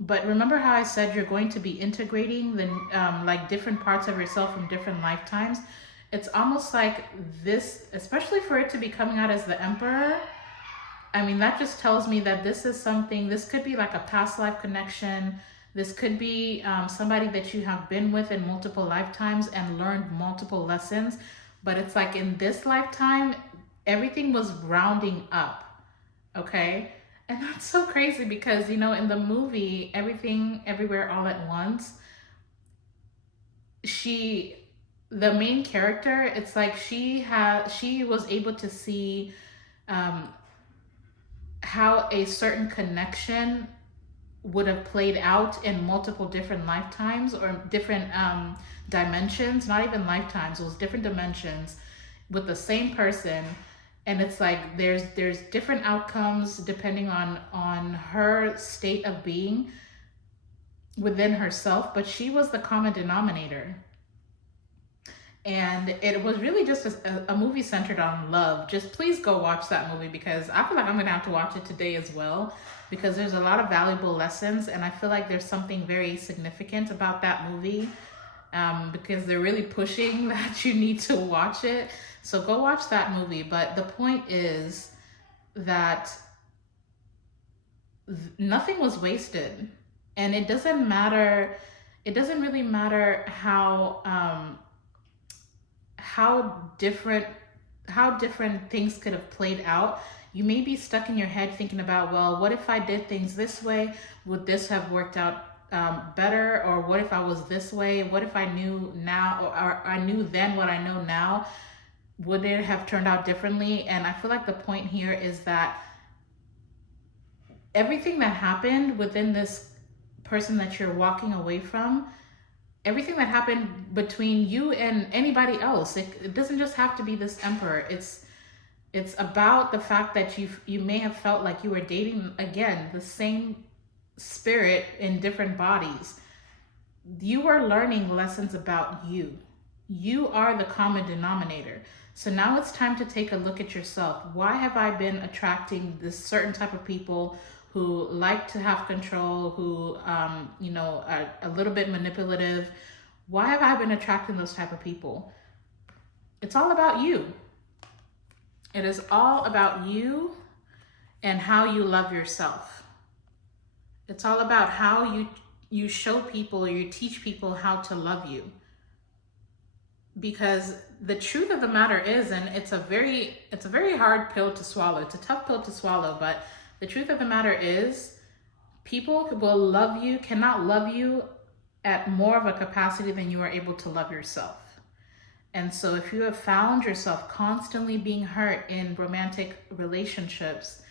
But remember how I said you're going to be integrating the like different parts of yourself from different lifetimes. It's almost like this, especially for it to be coming out as the Emperor. I mean, that just tells me that this could be like a past life connection. This could be somebody that you have been with in multiple lifetimes and learned multiple lessons. But it's like in this lifetime, everything was rounding up, okay? And that's so crazy because, in the movie, Everything, Everywhere, All at Once, the main character, it's like she was able to see how a certain connection would have played out in multiple different lifetimes or different dimensions, not even lifetimes, it was different dimensions with the same person. And it's like there's different outcomes depending on her state of being within herself, but she was the common denominator. And it was really just a movie centered on love. Just please go watch that movie, because I feel like I'm gonna have to watch it today as well, because there's a lot of valuable lessons, and I feel like there's something very significant about that movie, because they're really pushing that you need to watch it. So go watch that movie. But the point is that nothing was wasted, and it doesn't matter. It doesn't really matter how different things could have played out. You may be stuck in your head thinking about, well, what if I did things this way? Would this have worked out better? Or what if I was this way? What if I knew now, or I knew then what I know now? Would it have turned out differently? And I feel like the point here is that everything that happened within this person that you're walking away from, everything that happened between you and anybody else, it doesn't just have to be this Emperor. It's about the fact that you may have felt like you were dating, again, the same spirit in different bodies. You are learning lessons about you. You are the common denominator. So now it's time to take a look at yourself. Why have I been attracting this certain type of people who like to have control, who, are a little bit manipulative? Why have I been attracting those type of people? It's all about you. It is all about you and how you love yourself. It's all about how you show people, or you teach people how to love you, because the truth of the matter is, and it's a very hard pill to swallow. It's a tough pill to swallow, but the truth of the matter is, people will love you, cannot love you at more of a capacity than you are able to love yourself. And so if you have found yourself constantly being hurt in romantic relationships,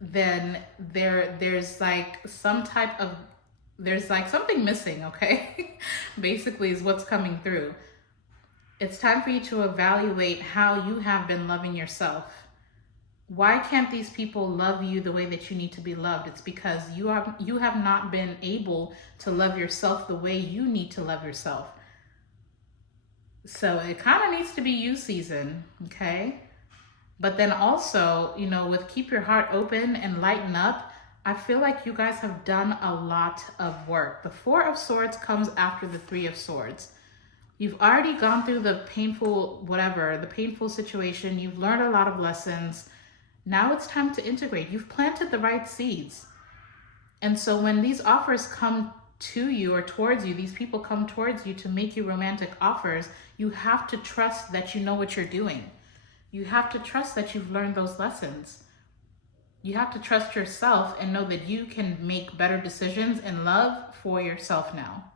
then there's like some type of, there's like something missing, okay? Basically is what's coming through. It's time for you to evaluate how you have been loving yourself. Why can't these people love you the way that you need to be loved? It's because you have not been able to love yourself the way you need to love yourself. So it kind of needs to be you season, okay? But then also, you know, with keep your heart open and lighten up, I feel like you guys have done a lot of work. The Four of Swords comes after the Three of Swords. You've already gone through the painful, the painful situation. You've learned a lot of lessons. Now it's time to integrate. You've planted the right seeds. And so when these offers come to you or towards you, these people come towards you to make you romantic offers, you have to trust that you know what you're doing. You have to trust that you've learned those lessons. You have to trust yourself and know that you can make better decisions in love for yourself now.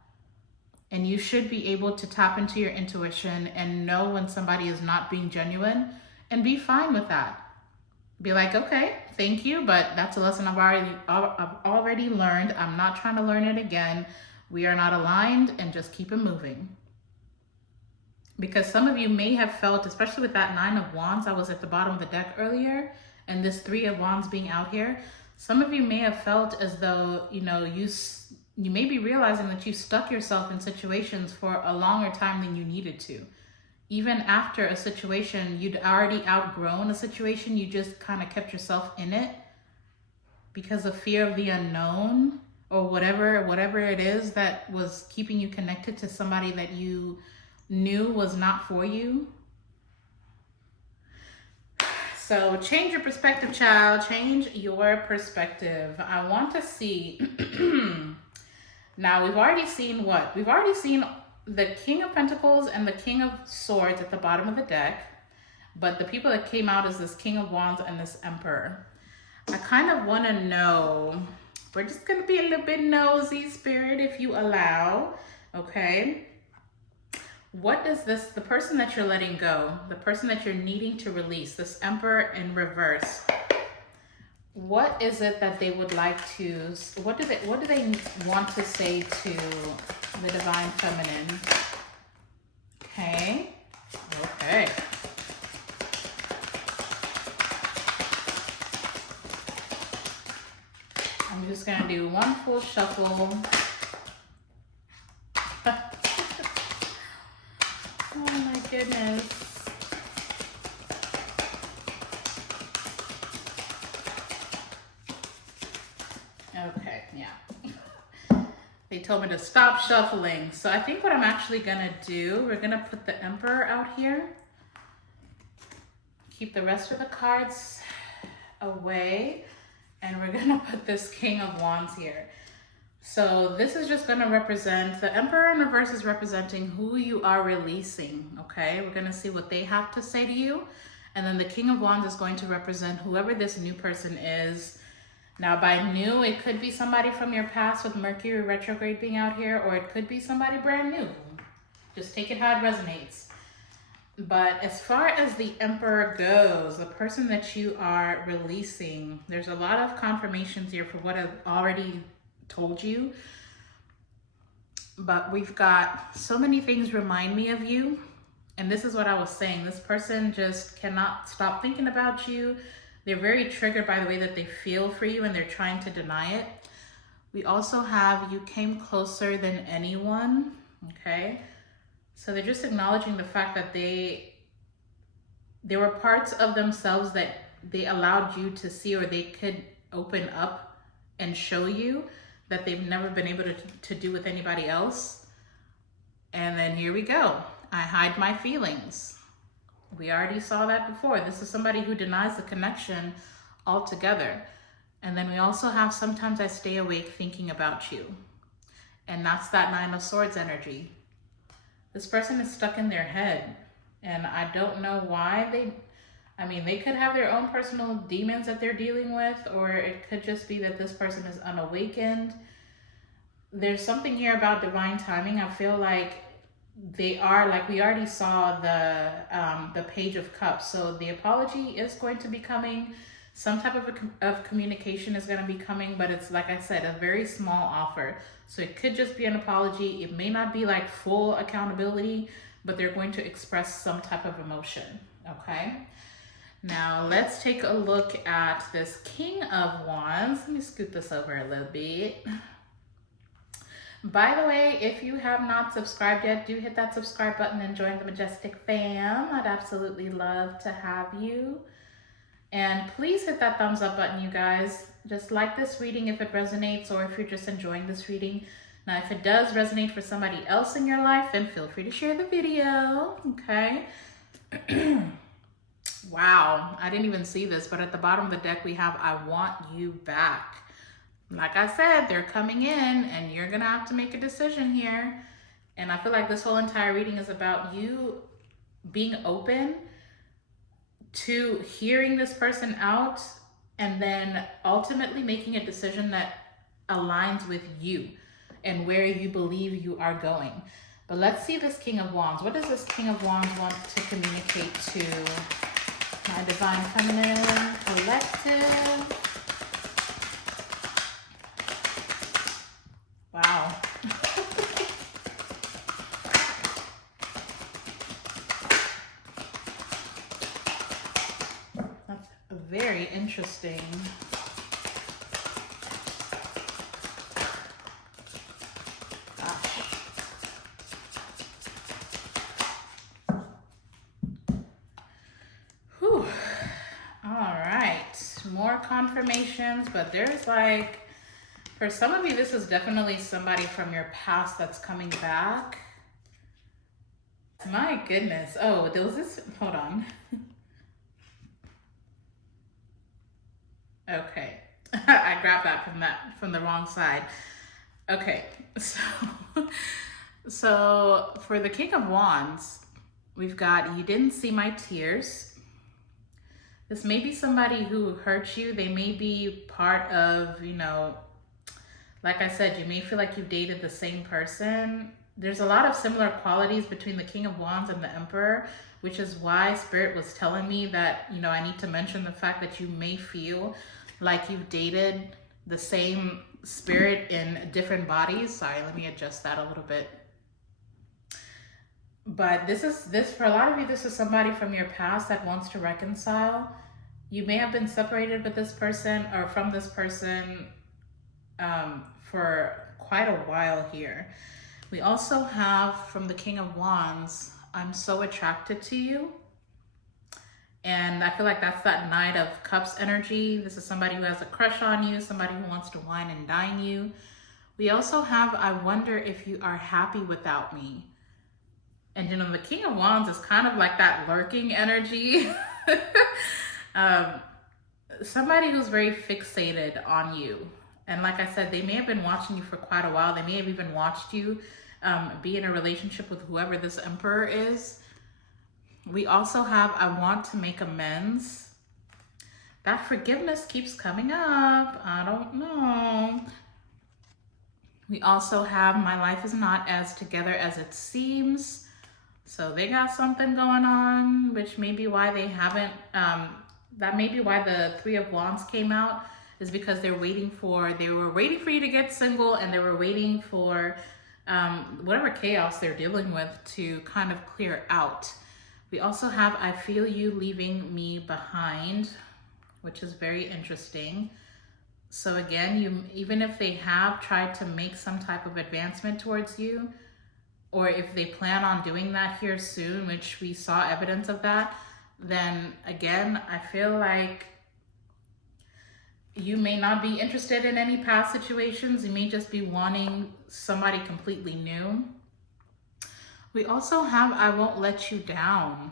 And you should be able to tap into your intuition and know when somebody is not being genuine and be fine with that. Be like, okay, thank you, but that's a lesson I've already learned. I'm not trying to learn it again. We are not aligned, and just keep it moving. Because some of you may have felt, especially with that Nine of Wands, I was at the bottom of the deck earlier, and this Three of Wands being out here, some of you may have felt as though, you know, you may be realizing that you stuck yourself in situations for a longer time than you needed to. Even after a situation, you'd already outgrown a situation, you just kind of kept yourself in it because of fear of the unknown or whatever it is that was keeping you connected to somebody that you knew was not for you. So change your perspective, child. Change your perspective. I want to see. Now, we've already seen what? We've already seen the King of Pentacles and the King of Swords at the bottom of the deck. But the people that came out is this King of Wands and this Emperor. I kind of want to know. We're just going to be a little bit nosy, Spirit, if you allow. Okay. What is this, the person that you're letting go, the person that you're needing to release, this Emperor in reverse, what is it that they would like to, what do they want to say to the Divine Feminine? Okay. Okay. I'm just going to do one full shuffle. Oh my goodness. Okay, yeah. They told me to stop shuffling. So I think what I'm actually gonna do, we're gonna put the Emperor out here. Keep the rest of the cards away. And we're gonna put this King of Wands here. So this is just going to represent, the Emperor in reverse is representing who you are releasing, okay? We're going to see what they have to say to you. And then the King of Wands is going to represent whoever this new person is. Now, by new, it could be somebody from your past with Mercury retrograde being out here, or it could be somebody brand new. Just take it how it resonates. But as far as the Emperor goes, the person that you are releasing, there's a lot of confirmations here for what I've already told you, but we've got so many things remind me of you. And this is what I was saying, this person just cannot stop thinking about you. They're very triggered by the way that they feel for you and they're trying to deny it. We also have you came closer than anyone, okay? So they're just acknowledging the fact that there were parts of themselves that they allowed you to see, or they could open up and show you that they've never been able to do with anybody else. And then here we go. I hide my feelings. We already saw that before. This is somebody who denies the connection altogether. And then we also have sometimes I stay awake thinking about you. And that's that Nine of Swords energy. This person is stuck in their head, and I don't know why they could have their own personal demons that they're dealing with, or it could just be that this person is unawakened. There's something here about divine timing. I feel like they are, like we already saw the Page of Cups. So the apology is going to be coming. Some type of communication is going to be coming, but it's, like I said, a very small offer. So it could just be an apology. It may not be like full accountability, but they're going to express some type of emotion. Okay. Now let's take a look at this King of Wands. Let me scoot this over a little bit. By the way, if you have not subscribed yet, do hit that subscribe button and join the Majestic fam. I'd absolutely love to have you. And please hit that thumbs up button, you guys. Just like this reading if it resonates, or if you're just enjoying this reading. Now, if it does resonate for somebody else in your life, then feel free to share the video, okay? Wow, I didn't even see this, but at the bottom of the deck we have, I want you back. Like I said, they're coming in and you're gonna have to make a decision here. And I feel like this whole entire reading is about you being open to hearing this person out and then ultimately making a decision that aligns with you and where you believe you are going. But let's see this King of Wands. What does this King of Wands want to communicate to my Divine Feminine Collective? Wow. That's very interesting. Gosh. Whew. All right. More confirmations, but there's like, for some of you, this is definitely somebody from your past that's coming back. My goodness. Oh, there was this, hold on. Okay. I grabbed that from the wrong side. Okay. So for the King of Wands, we've got, you didn't see my tears. This may be somebody who hurt you. They may be part of, you know, like I said, you may feel like you've dated the same person. There's a lot of similar qualities between the King of Wands and the Emperor, which is why Spirit was telling me that, you know, I need to mention the fact that you may feel like you've dated the same spirit in different bodies. Sorry, let me adjust that a little bit. But this for a lot of you, this is somebody from your past that wants to reconcile. You may have been separated with this person or from this person for quite a while here. We also have from the King of Wands, I'm so attracted to you. And I feel like that's that Knight of Cups energy. This is somebody who has a crush on you, somebody who wants to wine and dine you. We also have, I wonder if you are happy without me. And you know, the King of Wands is kind of like that lurking energy. Somebody who's very fixated on you. And like I said, they may have been watching you for quite a while. They may have even watched you be in a relationship with whoever this Emperor is. We also have, I want to make amends. That forgiveness keeps coming up. I don't know. We also have, my life is not as together as it seems. So they got something going on, which may be why they haven't, that may be why the Three of Wands came out, is because they were waiting for you to get single, and they were waiting for whatever chaos they're dealing with to kind of clear out. We also have, I feel you leaving me behind, which is very interesting. So again, even if they have tried to make some type of advancement towards you, or if they plan on doing that here soon, which we saw evidence of that, then again, I feel like you may not be interested in any past situations. You may just be wanting somebody completely new. We also have, I won't let you down.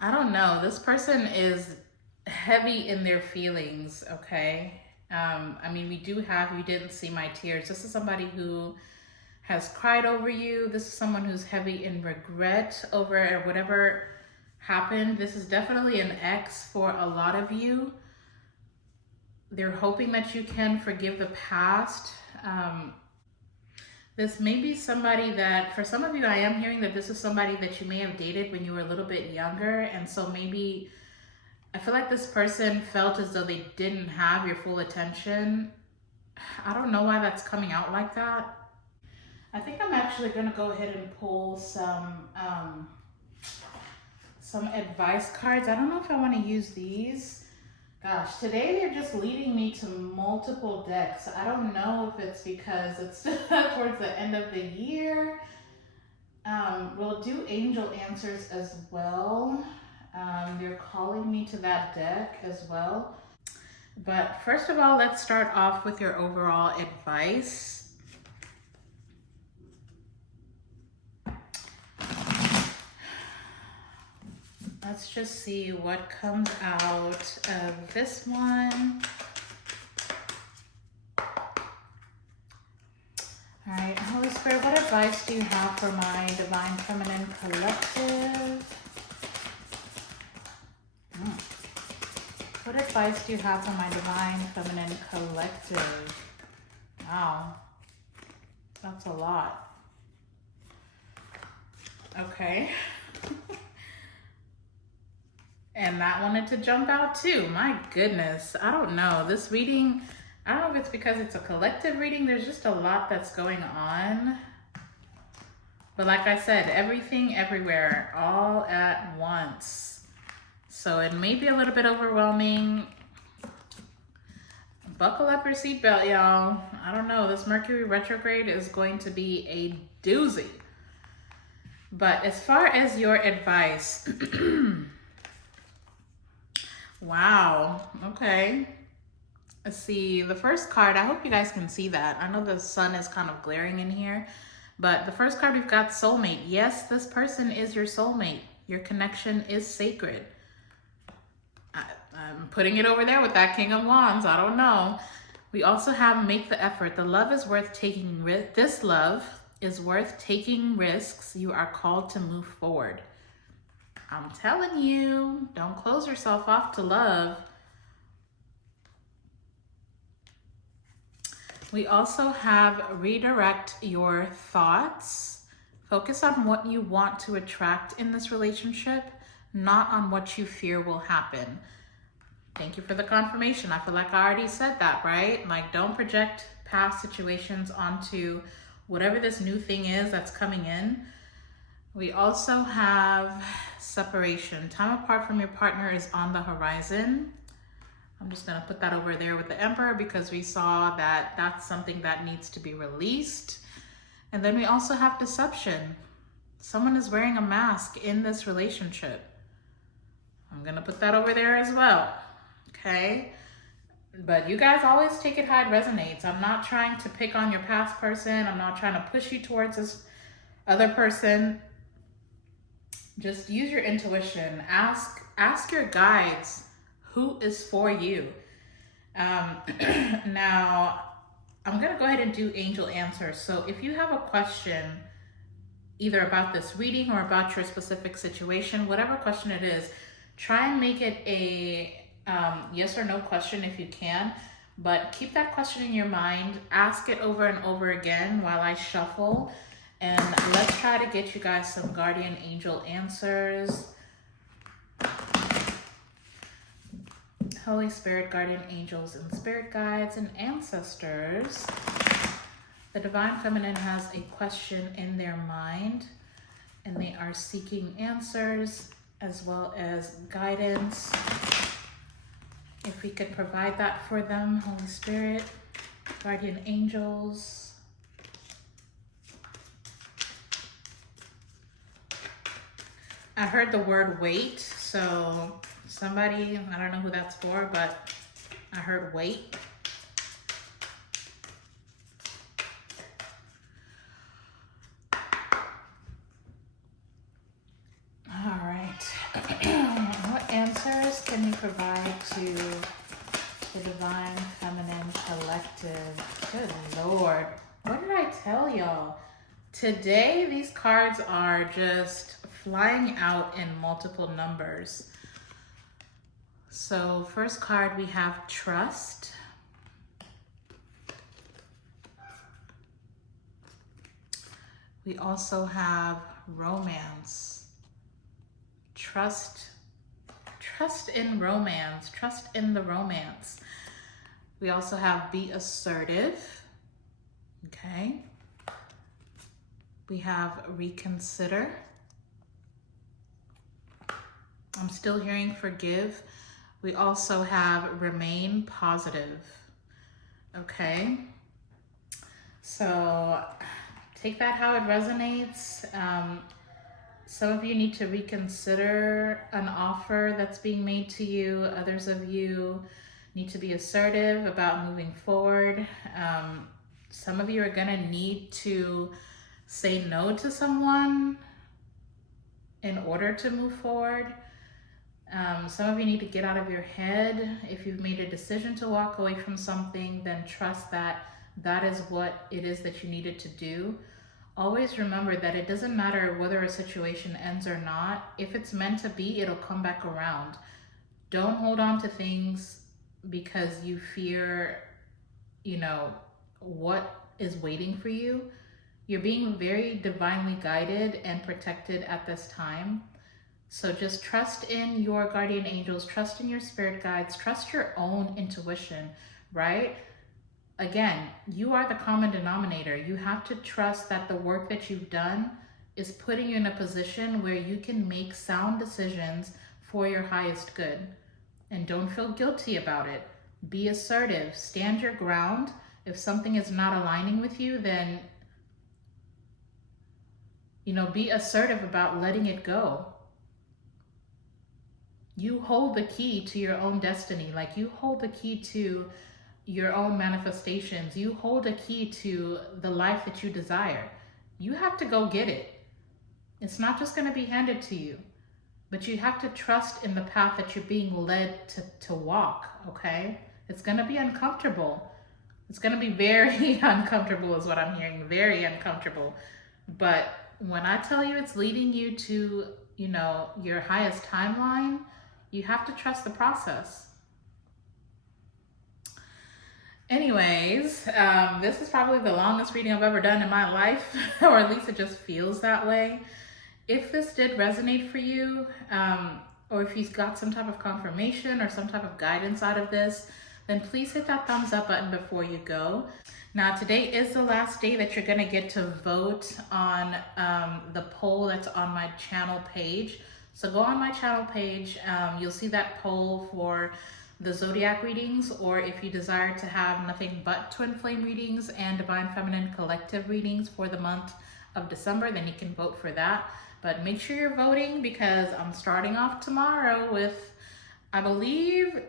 I don't know. This person is heavy in their feelings, okay? I mean, we do have "You Didn't See My Tears." This is somebody who has cried over you. This is someone who's heavy in regret over whatever happened. This is definitely an ex for a lot of you. They're hoping that you can forgive the past. This may be somebody that, for some of you, I am hearing that this is somebody that you may have dated when you were a little bit younger. And so maybe, I feel like this person felt as though they didn't have your full attention. I don't know why that's coming out like that. I think I'm actually going to go ahead and pull some advice cards. I don't know if I want to use these. Gosh, today they're just leading me to multiple decks. I don't know if it's because it's towards the end of the year. We'll do angel answers as well. They're calling me to that deck as well. But first of all, let's start off with your overall advice. Let's just see what comes out of this one. All right, Holy Spirit, what advice do you have for my Divine Feminine Collective? What advice do you have for my Divine Feminine Collective? Wow, that's a lot. Okay. And that wanted to jump out too. My goodness. I don't know. This reading, I don't know if it's because it's a collective reading. There's just a lot that's going on. But like I said, everything, everywhere, all at once. So it may be a little bit overwhelming. Buckle up your seatbelt, y'all. I don't know. This Mercury retrograde is going to be a doozy. But as far as your advice... Wow, okay. Let's see, the first card, I hope you guys can see that. I know the sun is kind of glaring in here, but the first card we've got soulmate. Yes, this person is your soulmate. Your connection is sacred. I'm putting it over there with that King of Wands. I don't know. We also have make the effort. The love is worth taking. This love is worth taking risks. You are called to move forward. I'm telling you, don't close yourself off to love. We also have redirect your thoughts. Focus on what you want to attract in this relationship, not on what you fear will happen. Thank you for the confirmation. I feel like I already said that, right? Like, don't project past situations onto whatever this new thing is that's coming in. We also have separation. Time apart from your partner is on the horizon. I'm just going to put that over there with the Emperor because we saw that that's something that needs to be released. And then we also have deception. Someone is wearing a mask in this relationship. I'm going to put that over there as well. Okay? But you guys always take it how it resonates. I'm not trying to pick on your past person. I'm not trying to push you towards this other person. Just use your intuition. Ask your guides who is for you. Now, I'm going to go ahead and do angel answers. So if you have a question, either about this reading or about your specific situation, whatever question it is, try and make it a yes or no question if you can. But keep that question in your mind. Ask it over and over again while I shuffle. And let's try to get you guys some guardian angel answers. Holy Spirit, guardian angels, and spirit guides and ancestors. The Divine Feminine has a question in their mind, and they are seeking answers as well as guidance. If we could provide that for them, Holy Spirit, guardian angels. I heard the word wait, so somebody, I don't know who that's for, but I heard wait. All right. What answers can you provide to The Divine Feminine Collective. Good Lord. What did I tell y'all? Today, these cards are just flying out in multiple numbers. So first card, we have Trust. We also have Romance. Trust in romance. Trust in the romance. We also have Be Assertive. Okay. We have Reconsider. I'm still hearing Forgive. We also have Remain Positive. Okay. So take that how it resonates. Some of you need to reconsider an offer that's being made to you. Others of you need to be assertive about moving forward. Some of you are gonna need to say no to someone in order to move forward. Some of you need to get out of your head. If you've made a decision to walk away from something, then trust that that is what it is that you needed to do. Always remember that it doesn't matter whether a situation ends or not. If it's meant to be, it'll come back around. Don't hold on to things because you fear, what is waiting for you. You're being very divinely guided and protected at this time. So just trust in your guardian angels, trust in your spirit guides, trust your own intuition, right? Again, you are the common denominator. You have to trust that the work that you've done is putting you in a position where you can make sound decisions for your highest good. And don't feel guilty about it. Be assertive, stand your ground. If something is not aligning with you, then, be assertive about letting it go. You hold the key to your own destiny. Like, you hold the key to your own manifestations. You hold a key to the life that you desire. You have to go get it. It's not just going to be handed to you, but you have to trust in the path that you're being led to walk, okay? It's going to be uncomfortable. It's going to be very uncomfortable is what I'm hearing, very uncomfortable. But when I tell you it's leading you to, your highest timeline, you have to trust the process. Anyways, this is probably the longest reading I've ever done in my life, or at least it just feels that way. If this did resonate for you, or if you've got some type of confirmation or some type of guidance out of this, then please hit that thumbs up button before you go. Now, today is the last day that you're gonna get to vote on the poll that's on my channel page. So go on my channel page, you'll see that poll for the zodiac readings, or if you desire to have nothing but twin flame readings and divine feminine collective readings for the month of December, then you can vote for that. But make sure you're voting because I'm starting off tomorrow with, I believe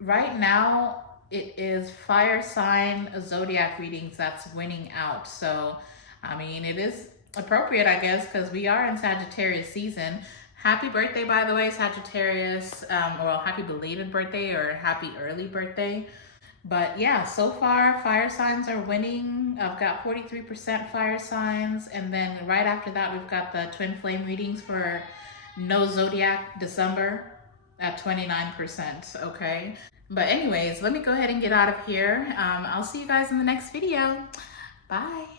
right now it is fire sign zodiac readings that's winning out. So, it is appropriate, I guess, because we are in Sagittarius season. Happy birthday, by the way, Sagittarius, or happy belated birthday or happy early birthday. But yeah, so far fire signs are winning. I've got 43% fire signs. And then right after that, we've got the twin flame readings for no zodiac December at 29%, okay? But anyways, let me go ahead and get out of here. I'll see you guys in the next video. Bye.